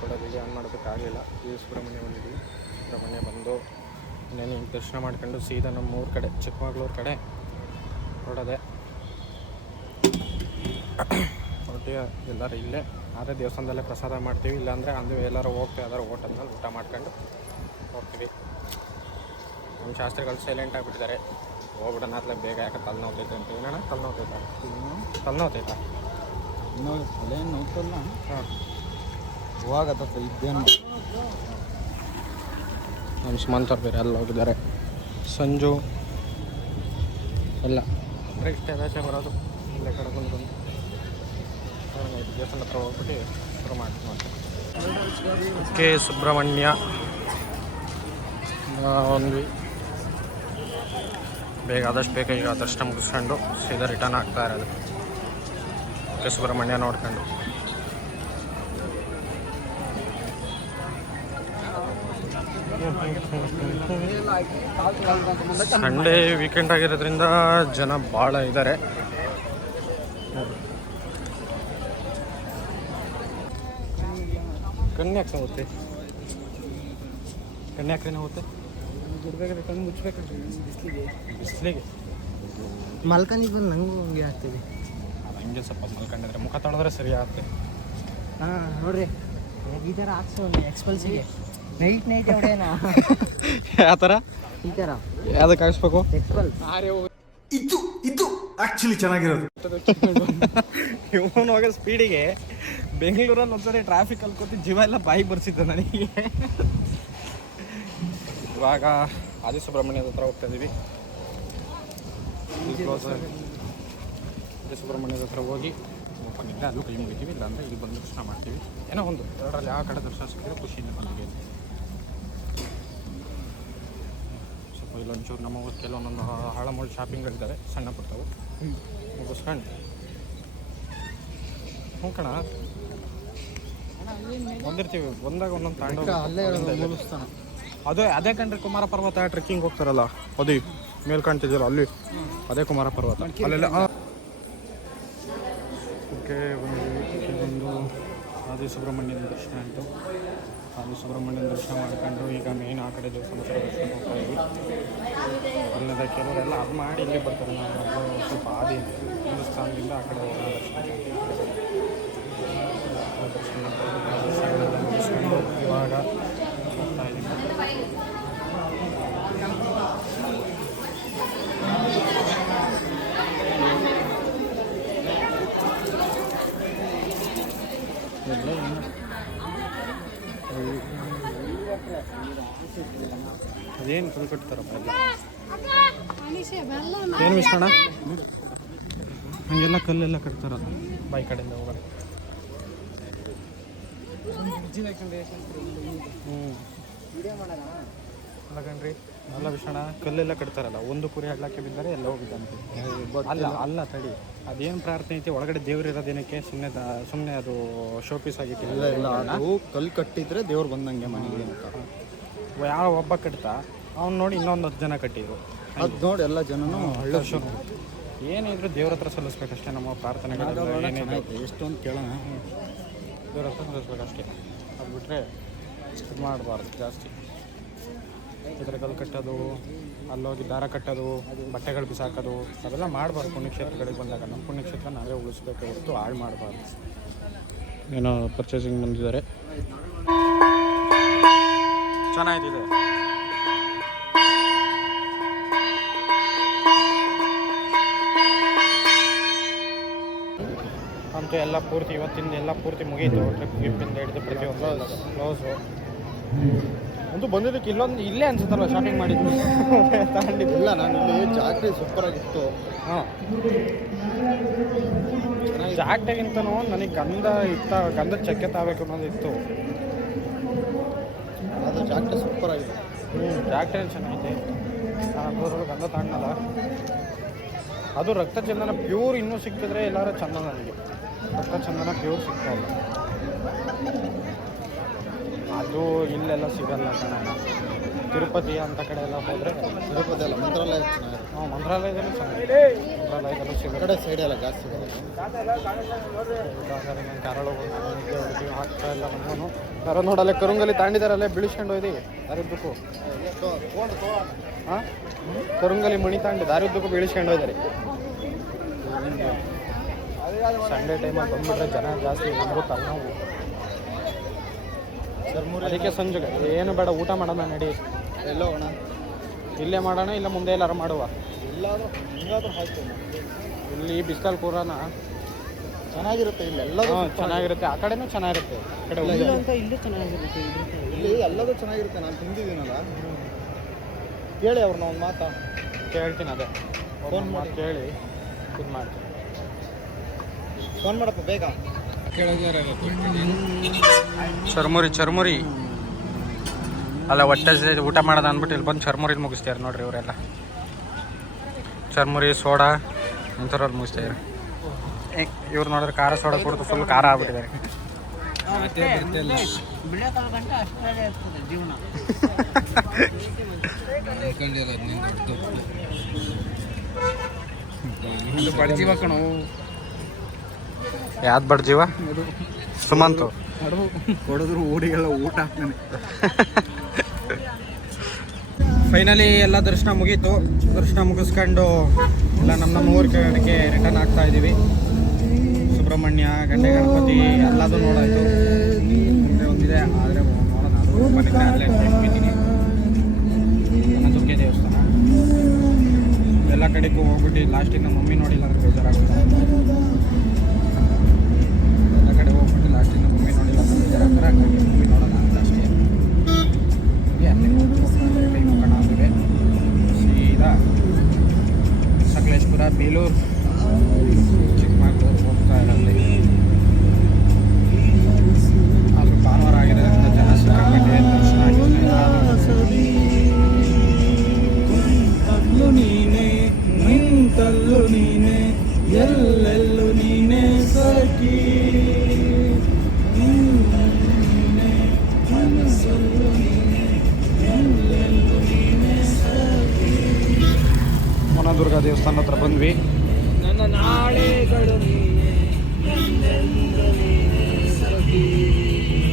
ಕೂಡ ವಿಡಿಯೋ ಆನ್ ಮಾಡೋದಕ್ಕಾಗಲಿಲ್ಲ. ಈ ಸುಬ್ರಹ್ಮಣ್ಯ ಬಂದಿದ್ವಿ. ಸುಬ್ರಹ್ಮಣ್ಯ ಬಂದು ಇನ್ನೇನು ದರ್ಶನ ಮಾಡ್ಕೊಂಡು ಸೀದಾ ನಮ್ಮ ಊರ ಕಡೆ ಚಿಕ್ಕಮಗಳೂರು ಕಡೆ ಹೊರಡೋದೆ. ಹೊರಟಿ ಎಲ್ಲರೂ ಇಲ್ಲೇ ಆದರೆ ದೇವಸ್ಥಾನದಲ್ಲೇ ಪ್ರಸಾದ ಮಾಡ್ತೀವಿ. ಇಲ್ಲಾಂದರೆ ಅಂದುವೆ ಎಲ್ಲರೂ ಹೋಗ್ತೀವಿ. ಯಾವ್ದಾರು ಹೋಟೆಲ್ನಲ್ಲಿ ಊಟ ಮಾಡ್ಕೊಂಡು ಹೋಗ್ತೀವಿ. ನಮ್ಮ ಶಾಸ್ತ್ರಿಗಳು ಸೈಲೆಂಟ್ ಆಗಿಬಿಟ್ಟಿದ್ದಾರೆ. ಹೋಗ್ಬಿಡೋಣ ಅತ್ಲೆ ಬೇಗ. ಯಾಕೆ ತಲೆನೋತೈತೆ ಅಂತ. ಏನಣ್ಣ ತಲೆನೋತೈತಾ? ತಲೆನೋತೈತಾ? ತಲೆಯನ್ನು ನೋಡ್ತಲ್ಲ. ಹಾಂ ಹೋಗತ್ತ ಇದ್ದೇನು. ನಮ್ಮ ಸುಮಂತ್ ಅವ್ರು ಬೇರೆ ಎಲ್ಲ ಹೋಗಿದ್ದಾರೆ. ಸಂಜು ಎಲ್ಲ ಅಂದರೆ ಇಷ್ಟೇ ಬೇಸೆ ಬರೋದು. ಇಲ್ಲೇ ಕಡೆ ಬಂದು ದೇವಸ್ಥಾನ ಹತ್ರ ಹೋಗ್ಬಿಟ್ಟು ಶುರು ಮಾಡ್ತೀವಿ. ಕೆ ಸುಬ್ರಹ್ಮಣ್ಯ ಒಂದ್ವಿ. ಬೇಗ ಆದಷ್ಟು ಬೇಗ ಈಗ ದರ್ಶನ ಮುಗಿಸ್ಕೊಂಡು ಸೀದಾ ರಿಟರ್ನ್ ಆಗ್ತಾ ಇರೋದು ಕೆ ಸುಬ್ರಹ್ಮಣ್ಯ ನೋಡ್ಕೊಂಡು. ಸಂಡೇ ವೀಕೆಂಡ್ ಆಗಿರೋದ್ರಿಂದ ಜನ ಭಾಳ ಇದ್ದಾರೆ. ಕನ್ಯಾಕ್ ಹೋಗುತ್ತೆ, ಕನ್ಯಾಕ್ರೇನ ಹೋಗುತ್ತೆ, ಬಿಡ್ಬೇಕಾದ್ರೆ ಕಣ್ಣು ಮುಚ್ಚಬೇಕಾದ್ರೆ ಬಿಸಿಲಿಗೆ ಮಲ್ಕನಿಗೆ ಬಂದು ನಂಗೂ ಹಂಗೆ ಆಗ್ತಿದೆ. ಅದು ಹಂಗೆ ಸ್ವಲ್ಪ ಮಲ್ಕೊಂಡಿದ್ರೆ ಮುಖ ತೊಳೆದ್ರೆ ಸರಿ ಆಗುತ್ತೆ. ಹಾಂ ನೋಡ್ರಿ ಈ ಥರ ಹಾಕ್ಸೋ ಒಂದು ಎಕ್ಸ್ಪಲ್ಸಿಗೆ ನೈಟ್ ಹೊಡೆಯೋಣ. ಯಾವ ಥರ ಈ ಥರ ಯಾವುದಕ್ಕೆ ಹಾಕ್ಸ್ಬೇಕು? ಎಕ್ಸ್ಪಲ್ಸ್. ಇದು ಆಕ್ಚುಲಿ ಚೆನ್ನಾಗಿರೋದು. ಇವನು ಹೋಗೋ ಸ್ಪೀಡಿಗೆ ಬೆಂಗಳೂರಲ್ಲಿ ಒಂದ್ಸರಿ ಟ್ರಾಫಿಕಲ್ಲಿ ಕೂತು ಜೀವ ಎಲ್ಲ ಬಾಯಿಗೆ ಬರ್ಸಿದ್ದೆ ನನಗೆ. ಇವಾಗ ಆದಿ ಸುಬ್ರಹ್ಮಣ್ಯದ ಹತ್ರ ಹೋಗ್ತಾ ಇದ್ದೀವಿ. ಆದಿ ಸುಬ್ರಹ್ಮಣ್ಯದ ಹತ್ರ ಹೋಗಿ ಓಪನ್ ಇಲ್ಲ ಅಲ್ಲೂ ಕೈ ಮುಗಿತೀವಿ, ಇಲ್ಲಾಂದರೆ ಇಲ್ಲಿ ಬಂದು ದರ್ಶನ ಮಾಡ್ತೀವಿ. ಏನೋ ಒಂದು ಎರಡರಲ್ಲಿ ಯಾವ ಕಡೆ ದರ್ಶನ ಸಿಕ್ಕಿದ್ರೆ ಖುಷಿಯಿಂದ ಬಂದಿದೆ. ಸ್ವಲ್ಪ ಇಲ್ಲೊಂಚೂರು ನಮ್ಮ ಊರು ಕೆಲವೊಂದೊಂದು ಹಳಮೂಳು ಶಾಪಿಂಗ್ಗಳಿದ್ದಾವೆ ಸಣ್ಣ ಪುಟ್ಟವು ಮುಗಿಸ್ಕೊಂಡು ಹ್ಞೂ ಕಣ ಬಂದಿರ್ತೀವಿ. ಬಂದಾಗ ಒಂದೊಂದು ತಗೊಂಡು ಅದೇ ಕಂಡ್ರೆ ಕುಮಾರ ಪರ್ವತ ಟ್ರೆಕ್ಕಿಂಗ್ ಹೋಗ್ತಾರಲ್ಲ, ಅದು ಮೇಲ್ ಕಾಣ್ತಿದ್ದೀರಲ್ಲ ಅಲ್ಲಿ, ಅದೇ ಕುಮಾರ ಪರ್ವತ ಅಲ್ಲೆಲ್ಲ. ಓಕೆ, ಒಂದು ಆದಿ ಸುಬ್ರಹ್ಮಣ್ಯನ ದರ್ಶನ ಆಯಿತು. ಆದಿ ಸುಬ್ರಹ್ಮಣ್ಯನ ದರ್ಶನ ಮಾಡ್ಕೊಂಡು ಈಗ ಮೇನ್ ಆ ಕಡೆ ದೇವಸ್ಥಾನ ದರ್ಶನ ಹೋಗ್ತಾ ಇದ್ವಿ. ಅಲ್ಲದ ಕೆಲವರೆಲ್ಲ ಅದು ಮಾಡಿ ಇಲ್ಲಿ ಬರ್ತಾರೆ. ನಾವು ಸ್ವಲ್ಪ ಆದಿ ಹಿಂದೂಸ್ತಾನದಿಂದ ಆ ಕಡೆ ದರ್ಶನ ಇವಾಗ ಹೋಗ್ತಾ ಇದ್ದೀವಿ. ಅದೇನು ಕಲ್ ಕಟ್ತಾರಪ್ಪ ಏನು ವಿಷಣ ಹಂಗೆಲ್ಲ ಕಲ್ಲೆಲ್ಲ ಕಟ್ತಾರಲ್ಲ ಬಾಯಿ ಕಡೆಯಿಂದ ಹೋಗೋದು. ಅಲ್ಲ ಕಣ್ರಿ, ಅಲ್ಲ ವಿಷಣ ಕಲ್ಲೆಲ್ಲ ಕಟ್ತಾರಲ್ಲ, ಒಂದು ಕುರಿ ಹಳ್ಳಕ್ಕೆ ಬಿದ್ದರೆ ಎಲ್ಲ ಹೋಗಿದ್ದಂತೆ. ಅಲ್ಲ ಅಲ್ಲ ತಡಿ, ಅದೇನು ಪ್ರಾರ್ಥನೆ ಐತಿ ಒಳಗಡೆ ದೇವ್ರು ಇರೋದೇನಕ್ಕೆ? ಸುಮ್ಮನೆ ಅದು ಶೋ ಪೀಸ್ ಆಗಿತ್ತು. ಇಲ್ಲ ಅದು ಕಲ್ಲು ಕಟ್ಟಿದ್ರೆ ದೇವ್ರು ಬಂದಂಗೆ ಮನೆಗೆ ಅಂತ. ಯಾವ ಒಬ್ಬ ಕಟ್ತಾ ಅವ್ನು ನೋಡಿ ಇನ್ನೊಂದು 10 ಜನ ಕಟ್ಟಿದ್ರು. ಅದು ನೋಡಿ ಎಲ್ಲ ಜನನು ಹಳ್ಳ ಏನಿದ್ರು ದೇವ್ರ ಹತ್ರ ಸಲ್ಲಿಸ್ಬೇಕಷ್ಟೇ ನಮ್ಮ ಪ್ರಾರ್ಥನೆಗಳು. ಏನಿದೆ ಎಷ್ಟೊಂದು ಕೇಳೋಣ, ದೇವ್ರ ಹತ್ರ ಸಲ್ಲಿಸ್ಬೇಕಷ್ಟೇ. ಅದು ಬಿಟ್ಟರೆ ಇದು ಮಾಡಬಾರ್ದು ಜಾಸ್ತಿ. ಇದ್ರ ಕಲ್ಲು ಕಟ್ಟೋದು, ಅಲ್ಲೋಗಿ ದಾರ ಕಟ್ಟೋದು, ಬಟ್ಟೆಗಳು ಬಿಸಾಕೋದು ಅವೆಲ್ಲ ಮಾಡಬಾರ್ದು. ಪುಣ್ಯಕ್ಷೇತ್ರಗಳಿಗೆ ಬಂದಾಗ ನಮ್ಮ ಪುಣ್ಯಕ್ಷೇತ್ರ ನಾವೇ ಉಳಿಸ್ಬೇಕು ಹೊರತು ಹಾಳು ಮಾಡಬಾರ್ದು. ಏನೋ ಪರ್ಚೇಸಿಂಗ್ ಬಂದಿದ್ದಾರೆ, ಚೆನ್ನಾಗಿದೆ. ಅಂತೂ ಎಲ್ಲ ಪೂರ್ತಿ ಇವತ್ತಿಂದ ಎಲ್ಲ ಪೂರ್ತಿ ಮುಗೀತು. ಟ್ರಿಪ್ ಗಿಪ್ಪಿಂದ ಹಿಡಿದು ಪ್ರತಿಯೊಂದು ಕ್ಲೋಸು. ಅಂತೂ ಬಂದಿದ್ದಕ್ಕೆ ಇಲ್ಲೇ ಅನ್ಸುತ್ತಲ್ವ ಶಾಪಿಂಗ್ ಮಾಡಿದ್ದು ತಗೊಂಡಿದ್ದು. ಇಲ್ಲ ನಾನು ಇಲ್ಲಿ ಜಾತ್ರೆ ಸೂಪರ್ ಆಗಿತ್ತು. ಹಾಂ, ಜಾಗಟೆಗಿಂತನೂ ನನಗೆ ಗಂಧದ ಚಕ್ಕೆ ತಾಬೇಕು ಅನ್ನೋದಿತ್ತು. ಅದು ಜಾತ್ರೆ ಸೂಪರ್ ಆಗಿದೆ. ಜಾಗಟೆ ಚೆನ್ನಾಗಿದೆ. ನಾನು ಗಂಧ ತಣ್ಣಲ್ಲ. ಅದು ರಕ್ತ ಚಂದನ ಪ್ಯೂರ್ ಇನ್ನೂ ಸಿಕ್ಕಿದ್ರೆ ಎಲ್ಲರೂ ಚಂದ. ನನಗೆ ರಕ್ತ ಚಂದನ ಪ್ಯೂರ್ ಸಿಗ್ತಾ ಇಲ್ಲ. ಅದು ಇಲ್ಲೆಲ್ಲ ಸಿಗಲ್ಲ ಕಣ. ತಿರುಪತಿ ಅಂತ ಕಡೆ ಎಲ್ಲ ಹೋದರೆ, ತಿರುಪತಿ ಅಲ್ಲ ಮಂತ್ರಾಲಯ ಚೆನ್ನಾಗಿದೆ. ಹಾಂ, ಮಂತ್ರಾಲಯದಲ್ಲೂ ಚೆನ್ನಾಗಿದೆ. ಮಂತ್ರಾಲಯದಲ್ಲೂ ಸಿಗುತ್ತೆ. ಕಡೆ ಸೈಡ್ ಎಲ್ಲ ಜಾಸ್ತಿ ಬರೋದು. ನಾನು ಕರಳು ಹೊಡಿತೀವಿ ಹಾಕ್ತಾ ಇಲ್ಲ ನಮ್ಮನು. ಕರ ನೋಡಲ್ಲೇ ಕರುಂಗಲಿ ತಾಂಡಿದಾರಲ್ಲೇ ಬೀಳಿಸ್ಕೊಂಡು ಹೋಯ್ತೀವಿ ದಾರಿದ್ದಕ್ಕೂ. ಹಾಂ, ಕರುಂಗಲಿ ಮಣಿ ತಾಂಡಿ ದಾರಿದ್ದಕ್ಕೂ ಬೀಳಿಸ್ಕೊಂಡು ಹೋಯ್ತಾರೆ. ಸಂಡೇ ಟೈಮಲ್ಲಿ ಬಂದುಬಿಟ್ರೆ ಜನ ಜಾಸ್ತಿ, ನಮಗೂ ತಲೆನೋವು. ಅದಕ್ಕೆ ಸಂಜೆಗೆ ಏನು ಬೇಡ, ಊಟ ಮಾಡೋಣ ನಡಿ. ಎಲ್ಲೋ ಹೋಗೋಣ, ಇಲ್ಲೇ ಮಾಡೋಣ ಇಲ್ಲ ಮುಂದೆ ಎಲ್ಲಾರು ಮಾಡುವ. ಎಲ್ಲಾದರೂ ಹಿಂಗಾದ್ರೂ ಆಯ್ತು. ಇಲ್ಲಿ ಬಿಸ್ಕಲ್ ಕೂರನ ಚೆನ್ನಾಗಿರುತ್ತೆ. ಇಲ್ಲಿ ಎಲ್ಲದೂ ಚೆನ್ನಾಗಿರುತ್ತೆ. ಆ ಕಡೆನೂ ಚೆನ್ನಾಗಿರುತ್ತೆ. ಆ ಕಡೆ ಇಲ್ಲೂ ಚೆನ್ನಾಗಿರುತ್ತೆ. ಇಲ್ಲಿ ಎಲ್ಲದೂ ಚೆನ್ನಾಗಿರುತ್ತೆ. ನಾನು ತಿಂದಿದ್ದೀನಲ್ಲ, ಕೇಳಿ ಅವ್ರನ್ನ ಒಂದು ಮಾತಾ ಕೇಳ್ತೀನಿ. ಅದೇ ಫೋನ್ ಮಾಡಿ ಕೇಳಿ ಇದು ಮಾಡ್ತೀನಿ. ಫೋನ್ ಮಾಡಪ್ಪ ಬೇಗ. ಚರ್ಮುರಿ ಅಲ್ಲ, ಹೊಟ್ಟೆ ಊಟ ಮಾಡೋದು ಅಂದ್ಬಿಟ್ಟು ಇಲ್ಲಿ ಬಂದು ಚರ್ಮುರಿಲಿ ಮುಗಿಸ್ತಾರೆ ನೋಡ್ರಿ ಇವರೆಲ್ಲ. ಚರ್ಮುರಿ ಸೋಡಾ ಇಂಥವ್ರಲ್ಲಿ ಮುಗಿಸ್ತಾರೆ. ಇವ್ರು ನೋಡಿದ್ರೆ ಖಾರ ಸೋಡಾ ಕೊಡ್ತು ಫುಲ್ ಖಾರ ಆಗ್ಬಿಟ್ಟಿದ್ದಾರೆ. ಬಿಳಿಯ ಗಂಟೆ ಅಷ್ಟೇ ಇರ್ತದೆ ಜೀವನ. ಬಡ್ಜೀವ ಕಣೋ. ಯಾವ್ದು ಬಡ್ಜೀವ? ಸುಮಂತು ಹೊಡೆದ್ರು ಓಡಿಗೆಲ್ಲ ಊಟ ಹಾಕ್ತಾನೆ. ಫೈನಲಿ ಎಲ್ಲ ದರ್ಶನ ಮುಗೀತು. ದರ್ಶನ ಮುಗಿಸ್ಕೊಂಡು ಎಲ್ಲ ನಮ್ಮ ಊರ ಕಡೆಗೆ ರಿಟರ್ನ್ ಆಗ್ತಾ ಇದ್ದೀವಿ. ಸುಬ್ರಹ್ಮಣ್ಯ, ಗಂಡೆ ಗಣಪತಿ ಎಲ್ಲದೂ ನೋಡಾಯ್ತು. ಮುಂದೆ ಒಂದಿದೆ ಆದರೆ ನೋಡೋಣ, ಅದು ಬಂದಿದ್ದರೆ ಅಲ್ಲೇ ಹೋಗ್ಬಿಟ್ಟಿನಿ. ವನದುರ್ಗೆ ದೇವಸ್ಥಾನ ಎಲ್ಲ ಕಡೆಗೂ ಹೋಗ್ಬಿಟ್ಟು ಲಾಸ್ಟಿಗೆ ನಮ್ಮ ಮಮ್ಮಿ ನೋಡಿಲ್ಲ ಅಂದ್ರೆ ಬೇಜಾರಾಗುತ್ತೆ. ಎಲ್ಲ ಕಡೆ ಹೋಗ್ಬಿಟ್ಟು ಲಾಸ್ಟಿಗೆ ನಮ್ಮ ಮಮ್ಮಿ ನೋಡಿಲ್ಲ ಅಂದ್ರೆ ಬೇಜಾರಾಗ್ತಾರೆ. ಹಾಗಾಗಿ ಮಮ್ಮಿ ನೋಡೋಣ ಅಂತ ಅಷ್ಟೇ. ಅಲ್ಲೇ ಕೈ ಮುಖಂಡ ಆಗಿವೆ. ಸೀದಾ ಸಕಲೇಶ್ಪುರ, ಬೇಲೂರು, ಚಿಕ್ಕಮಗಳೂರು ಹೋಗ್ತಾ ಇರತ್ತೆ. ಅದು ಭಾನುವಾರ ಆಗಿರೋದ್ರಿಂದ ಜನ ಸಿಕ್ಕಾಪಟ್ಟೆ ದರ್ಶನ ನೀನೆ ನಿಂತಲ್ಲು ನೀನೆ ಎಲ್ಲೆಲ್ಲೂ ನೀನೆ ಸಖಿ, ಮನಸ್ಸಲ್ಲೂ ನೀನೆ ಎಲ್ಲೆಲ್ಲೂ ನೀನೆ ಸಖಿ. ವನದುರ್ಗ ದೇವಸ್ಥಾನ ಹತ್ರ ಬಂದ್ವಿ. ನನ್ನ ನಾಳೆಗಳು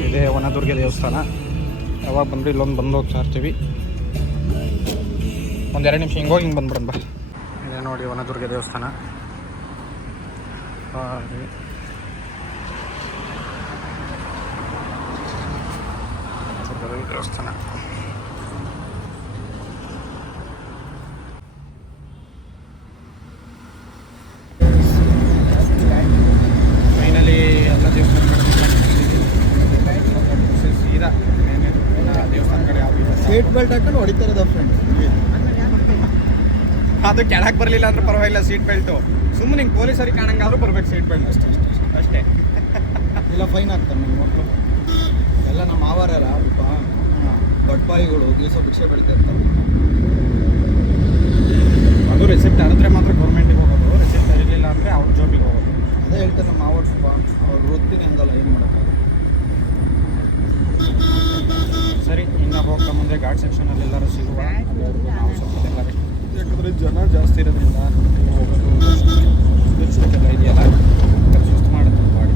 ಇದೇ ವನದುರ್ಗ ದೇವಸ್ಥಾನ. ಯಾವಾಗ ಬಂದ್ರಿ ಇಲ್ಲೊಂದು ಬಂದು ಹೋಗ್ತಾ ಇರ್ತೀವಿ. ಒಂದೆರಡು ನಿಮಿಷ ಹಿಂಗೋಗಿ ಹಿಂಗೆ ಬಂದ್ಬಿಡೋಣ ಬಾ. ಇದೇ ನೋಡಿ ವನದುರ್ಗ ದೇವಸ್ಥಾನ. ದೇವಸ್ಥಾನ ಫೈನಲಿ ಎಲ್ಲ ದೇವಸ್ಥಾನಗಳು ಸೀದಾ ದೇವಸ್ಥಾನ ಕಡೆ ಯಾವುದು ಸೀಟ್ ಬೆಲ್ಟ್ ಹಾಕೊಂಡು ಹೊಡಿತಾ ಇರೋದು ಫ್ರೆಂಡ್. ಅದು ಕೆಳಗೆ ಬರಲಿಲ್ಲ ಅಂದ್ರೆ ಪರವಾಗಿಲ್ಲ ಸೀಟ್ ಬೆಲ್ಟು. ಸುಮ್ಮನೆ ಹಿಂಗೆ ಪೊಲೀಸರಿಗೆ ಕಾಣಂಗಾದ್ರೂ ಬರ್ಬೇಕು ಸೀಟ್ ಬೆಲ್ಟ್ ಅಷ್ಟೇ. ಇಲ್ಲ ಫೈನ್ ಹಾಕ್ತಾರೆ ನನ್ನ ಮಕ್ಕಳು ಎಲ್ಲ. ನಮ್ಮ ಮಾವಾರ ಅಲ್ಪ ದೊಡ್ಡ ಬಾಯಿಗಳು ದಿವಸ ಭಿಕ್ಷೆ ಬೆಳಿತಾ ಇರ್ತಾರೆ. ಅದು ರೆಸಿಪ್ಟ್ ಹರಿದ್ರೆ ಮಾತ್ರ ಗೌರ್ಮೆಂಟಿಗೆ ಹೋಗೋದು. ರೆಸಿಪ್ಟ್ ಹರಿಲಿಲ್ಲ ಅಂದರೆ ಅವ್ರ ಜಾಬಿಗೆ ಹೋಗೋದು. ಅದೇ ಹೇಳ್ತಾರೆ ನಮ್ಮ ಮಾವಾರ ಸ್ವಲ್ಪ ಅವ್ರು ಓದ್ತೀನಿ ಹಂಗಲ್ಲ, ಏನು ಮಾಡೋಕ್ಕಾಗಲ್ಲ. ಸರಿ, ಇನ್ನು ಹೋಗ್ತಾ ಮುಂದೆ ಘಾಟ್ ಸೆಕ್ಷನಲ್ಲಿ ಎಲ್ಲರೂ ಸಿಗುವ. ಅಲ್ಲಿವರೆಗೂ ನಾವು ಸ್ವಲ್ಪ ಎಲ್ಲ ರೆಸ್ಟ್, ಯಾಕಂದರೆ ಜನ ಜಾಸ್ತಿ ಇರೋದ್ರಿಂದ ಹೋಗೋದು ಎಲ್ಲ ಇದೆಯಲ್ಲ ಸುಸ್ತು ಮಾಡುತ್ತೆ ಬಾಡಿ.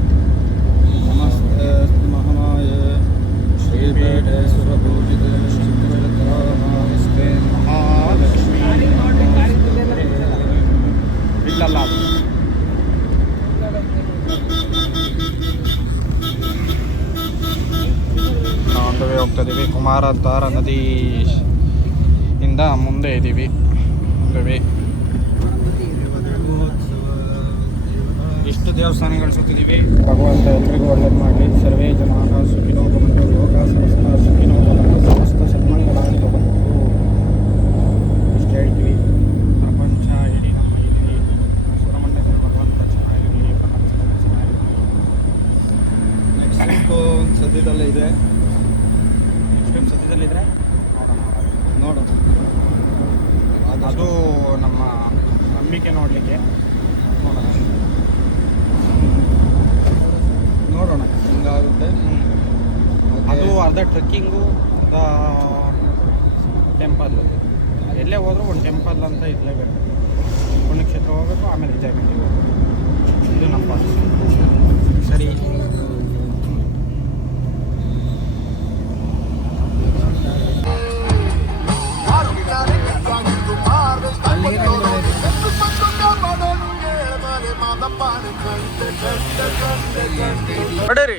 ನಮಸ್ತೆ ಮಹಾಮಾಯ ಶ್ರೀಬೇಟೆ ಸುರಭೂಜಿತೆ ನಮಸ್ತೆ ಮಹಾಲಕ್ಷ್ಮಿ ಇಲ್ಲಲ್ಲ ಅದು ನಾವು ಒಂದವೇ ಹೋಗ್ತಾ ಇದ್ದೀವಿ. ಕುಮಾರಧಾರ ನದಿ ಇಂದ ಮುಂದೆ ಇದ್ದೀವಿ. ಒಂದವೇ ಇಷ್ಟು ದೇವಸ್ಥಾನಗಳು ಸುತ್ತಿದ್ದೀವಿ. ಭಗವಂತ ಎಲ್ರಿಗೂ ಒಳ್ಳೇದು ಮಾಡಲಿ. ಸರ್ವೇ ಜನಾಃ ಸುಖಿನೋ ಭವಂತು, ಲೋಕ ಸಮಸ್ತ ಸುಖಿನೋ ಭವಂತು, ಸಮಸ್ತ ಸನ್ಮಾನಗಳಾಗಿ ಭವಂತು ಇಷ್ಟು ಹೇಳ್ತೀವಿ. ಪ್ರಪಂಚ ಇಡೀ ನಮ್ಮ ಇಡೀ ಸುಬ್ರಹ್ಮಣ್ಯದಲ್ಲಿ ಭಗವಂತ ಚೆನ್ನಾಗಿರಲಿ, ಪ್ರಪಂಚದಲ್ಲಿ ಚೆನ್ನಾಗಿರಲಿ. ನೆಕ್ಸ್ಟ್ ಒಂದು ಸದ್ಯದಲ್ಲೇ ಇದೆ. ನೆಕ್ಸ್ಟ್ ಸದ್ಯದಲ್ಲಿದ್ದರೆ ನೋಡೋಣ. ಅದು ನಮ್ಮ ನಂಬಿಕೆ ನೋಡಲಿಕ್ಕೆ ನೋಡೋಣ ಹಿಂಗಾಗುತ್ತೆ. ಅದು ಅರ್ಧ ಟ್ರೆಕ್ಕಿಂಗು, ಅರ್ಧ ಟೆಂಪಲ್. ಎಲ್ಲೇ ಹೋದರೂ ಒಂದು ಟೆಂಪಲ್ ಅಂತ ಇರಲೇಬೇಕು. ಪುಣ್ಯಕ್ಷೇತ್ರ ಹೋಗಬೇಕು, ಆಮೇಲೆ ಎಂಜಾಯ್ಮೆಂಟಿಗೆ ಹೋಗಬೇಕು. ಇದು ನಮ್ಮ ಪಾಲಿಸಿ. ಸರಿ, बड़े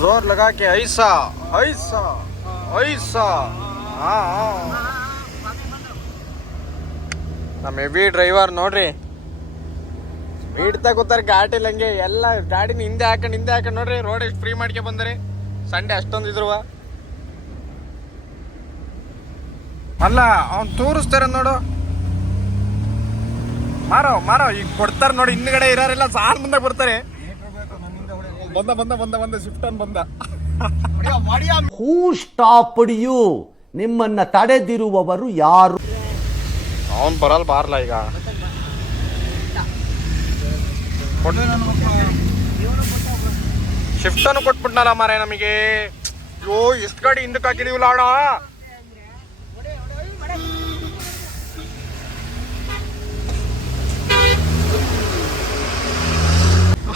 जोर लगा के ऐसा ऐसा ऐसा. ನಮ್ಮ ಹೆವಿ ಡ್ರೈವರ್ ನೋಡ್ರಿ ಸ್ಪೀಡ್ ತಗೋತಾರೆ ಘಾಟಿಲ್ ಹಂಗೆ ಎಲ್ಲ ಗಾಡಿನ ಹಿಂದೆ ಹಾಕೊಂಡು ನೋಡ್ರಿ. ರೋಡ್ ಎಷ್ಟು ಫ್ರೀ ಮಾಡ್ಕೆ ಬಂದರೆ ಸಂಡೆ ಅಷ್ಟೊಂದು ಇದ್ರುವ ಅಲ್ಲ ಅವ್ನು ತೋರಿಸ್ತಾರೆ ನೋಡು. ಮಾರೋ ಈಗ ಕೊಡ್ತಾರೆ ನೋಡಿ. ಹಿಂದ್ಗಡೆ ಇರೋರೆಲ್ಲ ಸಾರ್ ಮುಂದೆ ಬರ್ತಾರೆ. ಬಂದ ಸ್ವಿಫ್ಟ್ ಅನ್ ಬಂದ. ಹೂ ಸ್ಟಾಪ್ಡ್ ಯು? ನಿಮ್ಮನ್ನ ತಡೆದಿರುವವರು ಯಾರು? ಅವ್ನು ಬರಲ್ಲ ಬಾರ್ಲ ಈಗ ಶಿಫ್ಟನ್ನು ಕೊಟ್ಬಿಟ್ನಲ್ಲ ಮಾರೆ ನಮಗೆ. ಅಯ್ಯೋ ಎಷ್ಟು ಗಾಡಿ ಹಿಂದಕ್ಕೆ ಹಾಕಿದೀವಲ್ಲ ಆಡ.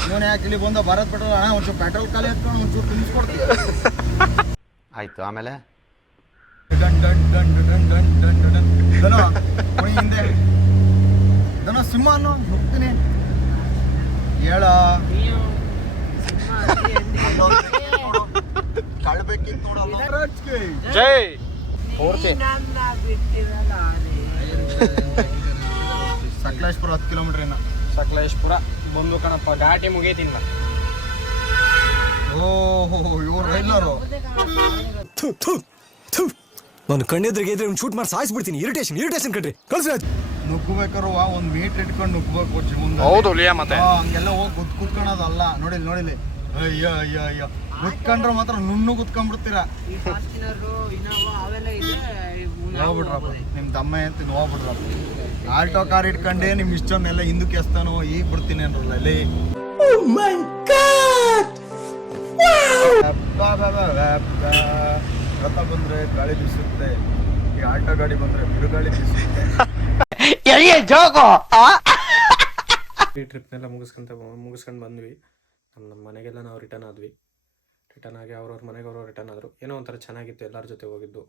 ಇವನು ಯಾಕೆ ಇಲ್ಲಿ ಬಂದ ಭಾರತ್ ಪೆಟ್ರೋಲ್ ಅಣ್ಣ ಒಂಚೂರು ಪೆಟ್ರೋಲ್ ಖಾಲಿ ಹಾಕೊಂಡು ಒಂಚೂರು ತುಂಬಿಸ್ಕೊಡ್ತೀವಿ. ಆಯ್ತು ಆಮೇಲೆ done done done done done done done ದನ ಕುಣಿ ಹಿಂದೆ ದನ ಸಿಂಹ ಅನ್ನೋ ಹೋಗ್ತೀನಿ ಹೇಳ ಕಳ್ಬೇಕಿತ್ತು ನೋಡಲ್ಲ. ಜೈ ಪೂರ್ತಿ ಸಕಲೇಶ್ಪುರ 10 ಕಿಲೋಮೀಟರ್ ಇನ್ನ. ಸಕಲೇಶ್ಪುರ ಬಂದು ಕಣಪ್ಪ, ಘಾಟಿ ಮುಗೀತಿಲ್ಲ. ಓಹೋ ಇವ್ರು ಎಲ್ಲರು ನಾನು ಕಣ್ಣೆದ್ರಿಗೆ ಇದ್ರೆ ಒಂದು ಶೂಟ್ ಮಾಡಿ ಸಾಯಿಸ್ಬಿಡ್ತೀನಿ. ಇರಿಟೇಷನ್ ಕಟ್ರಿ ಕಳ್ಸಿ. ನುಗ್ಗಬೇಕಾರು ಒಂದು ಮೀಟ್ ಇಟ್ಕೊಂಡು ನುಗ್ಗಬೇಕು ಮುಂದೆ. ಹೌದು ಲಿಯಾ ಮತ್ತೆ ಹಂಗೆಲ್ಲ ಹೋಗಿ ಕುತ್ಕೊಳೋದಲ್ಲ. ನೋಡಿಲಿ ಅಯ್ಯೋ ಅಯ್ಯೋ ಅಯ್ಯೋ ಕುತ್ಕೊಂಡ್ರೆ ಮಾತ್ರ ನುಣ್ಣು ಕುತ್ಕೊಂಡ್ಬಿಡ್ತೀರಾ. ಹೋಗ್ಬಿಡ್ರಪ್ಪ ನಿಮ್ಮ ತಮ್ಮ ಅಂತ ಹೋಗ್ಬಿಡ್ರಪ್ಪ. ಆಲ್ಟೋ ಕಾರ್ ಇಟ್ಕೊಂಡೆ ನಿಮ್ ಇಷ್ಟನ್ನೆಲ್ಲ ಹಿಂದಕ್ಕೆ ಎಸ್ತಾನೋ ಈಗ ಬಿಡ್ತೀನಿ ಅನ್ರಲ್ಲ ಅಲ್ಲಿ. ರಥ ಬಂದ್ರೆ ಗಾಳಿ ಬೀಸುತ್ತೆ, ಈ ಆಲ್ಟೋ ಗಾಡಿ ಬಂದ್ರೆ ಬಿರುಗಾಳಿ ಬೀಸುತ್ತೆ. ಈ ಟ್ರಿಪ್ನೆಲ್ಲ ಮುಗಿಸ್ಕೊಂಡು ಬಂದ್ವಿ. ನಮ್ಮ ಮನೆಗೆಲ್ಲ ನಾವು ರಿಟರ್ನ್ ಆದ್ವಿ. ರಿಟರ್ನ್ ಆಗಿ ಅವ್ರವ್ರ ಮನೆಗೆ ಅವರು ರಿಟರ್ನ್ ಆದರು. ಏನೋ ಒಂಥರ ಚೆನ್ನಾಗಿತ್ತು ಎಲ್ಲರ ಜೊತೆ ಹೋಗಿದ್ದು.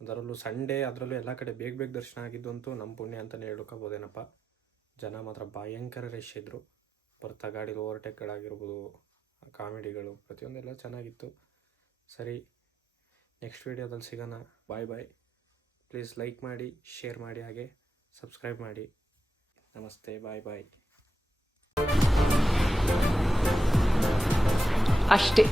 ಅದರಲ್ಲೂ ಸಂಡೇ, ಅದರಲ್ಲೂ ಎಲ್ಲ ಕಡೆ ಬೇಗ ದರ್ಶನ ಆಗಿದ್ದು ಅಂತೂ ನಮ್ಮ ಪುಣ್ಯ ಅಂತಲೇ ಹೇಳ್ಕೋಬೋದೇನಪ್ಪ. ಜನ ಮಾತ್ರ ಭಯಂಕರ ರಶ್ ಇದ್ದರು. ಬರ್ತಾ ಗಾಡೀಲಿ ಓವರ್ಟೇಕ್ಗಳಾಗಿರ್ಬೋದು, ಕಾಮಿಡಿಗಳು ಪ್ರತಿಯೊಂದೆಲ್ಲ ಚೆನ್ನಾಗಿತ್ತು. ಸರಿ, ನೆಕ್ಸ್ಟ್ ವೀಡಿಯೋದಲ್ಲಿ ಸಿಗೋಣ. ಬಾಯ್ ಬಾಯ್. ಪ್ಲೀಸ್ ಲೈಕ್ ಮಾಡಿ, ಶೇರ್ ಮಾಡಿ, ಹಾಗೆ ಸಬ್ಸ್ಕ್ರೈಬ್ ಮಾಡಿ. ನಮಸ್ತೆ, ಬಾಯ್ ಬಾಯ್. ಅಷ್ಟೇ.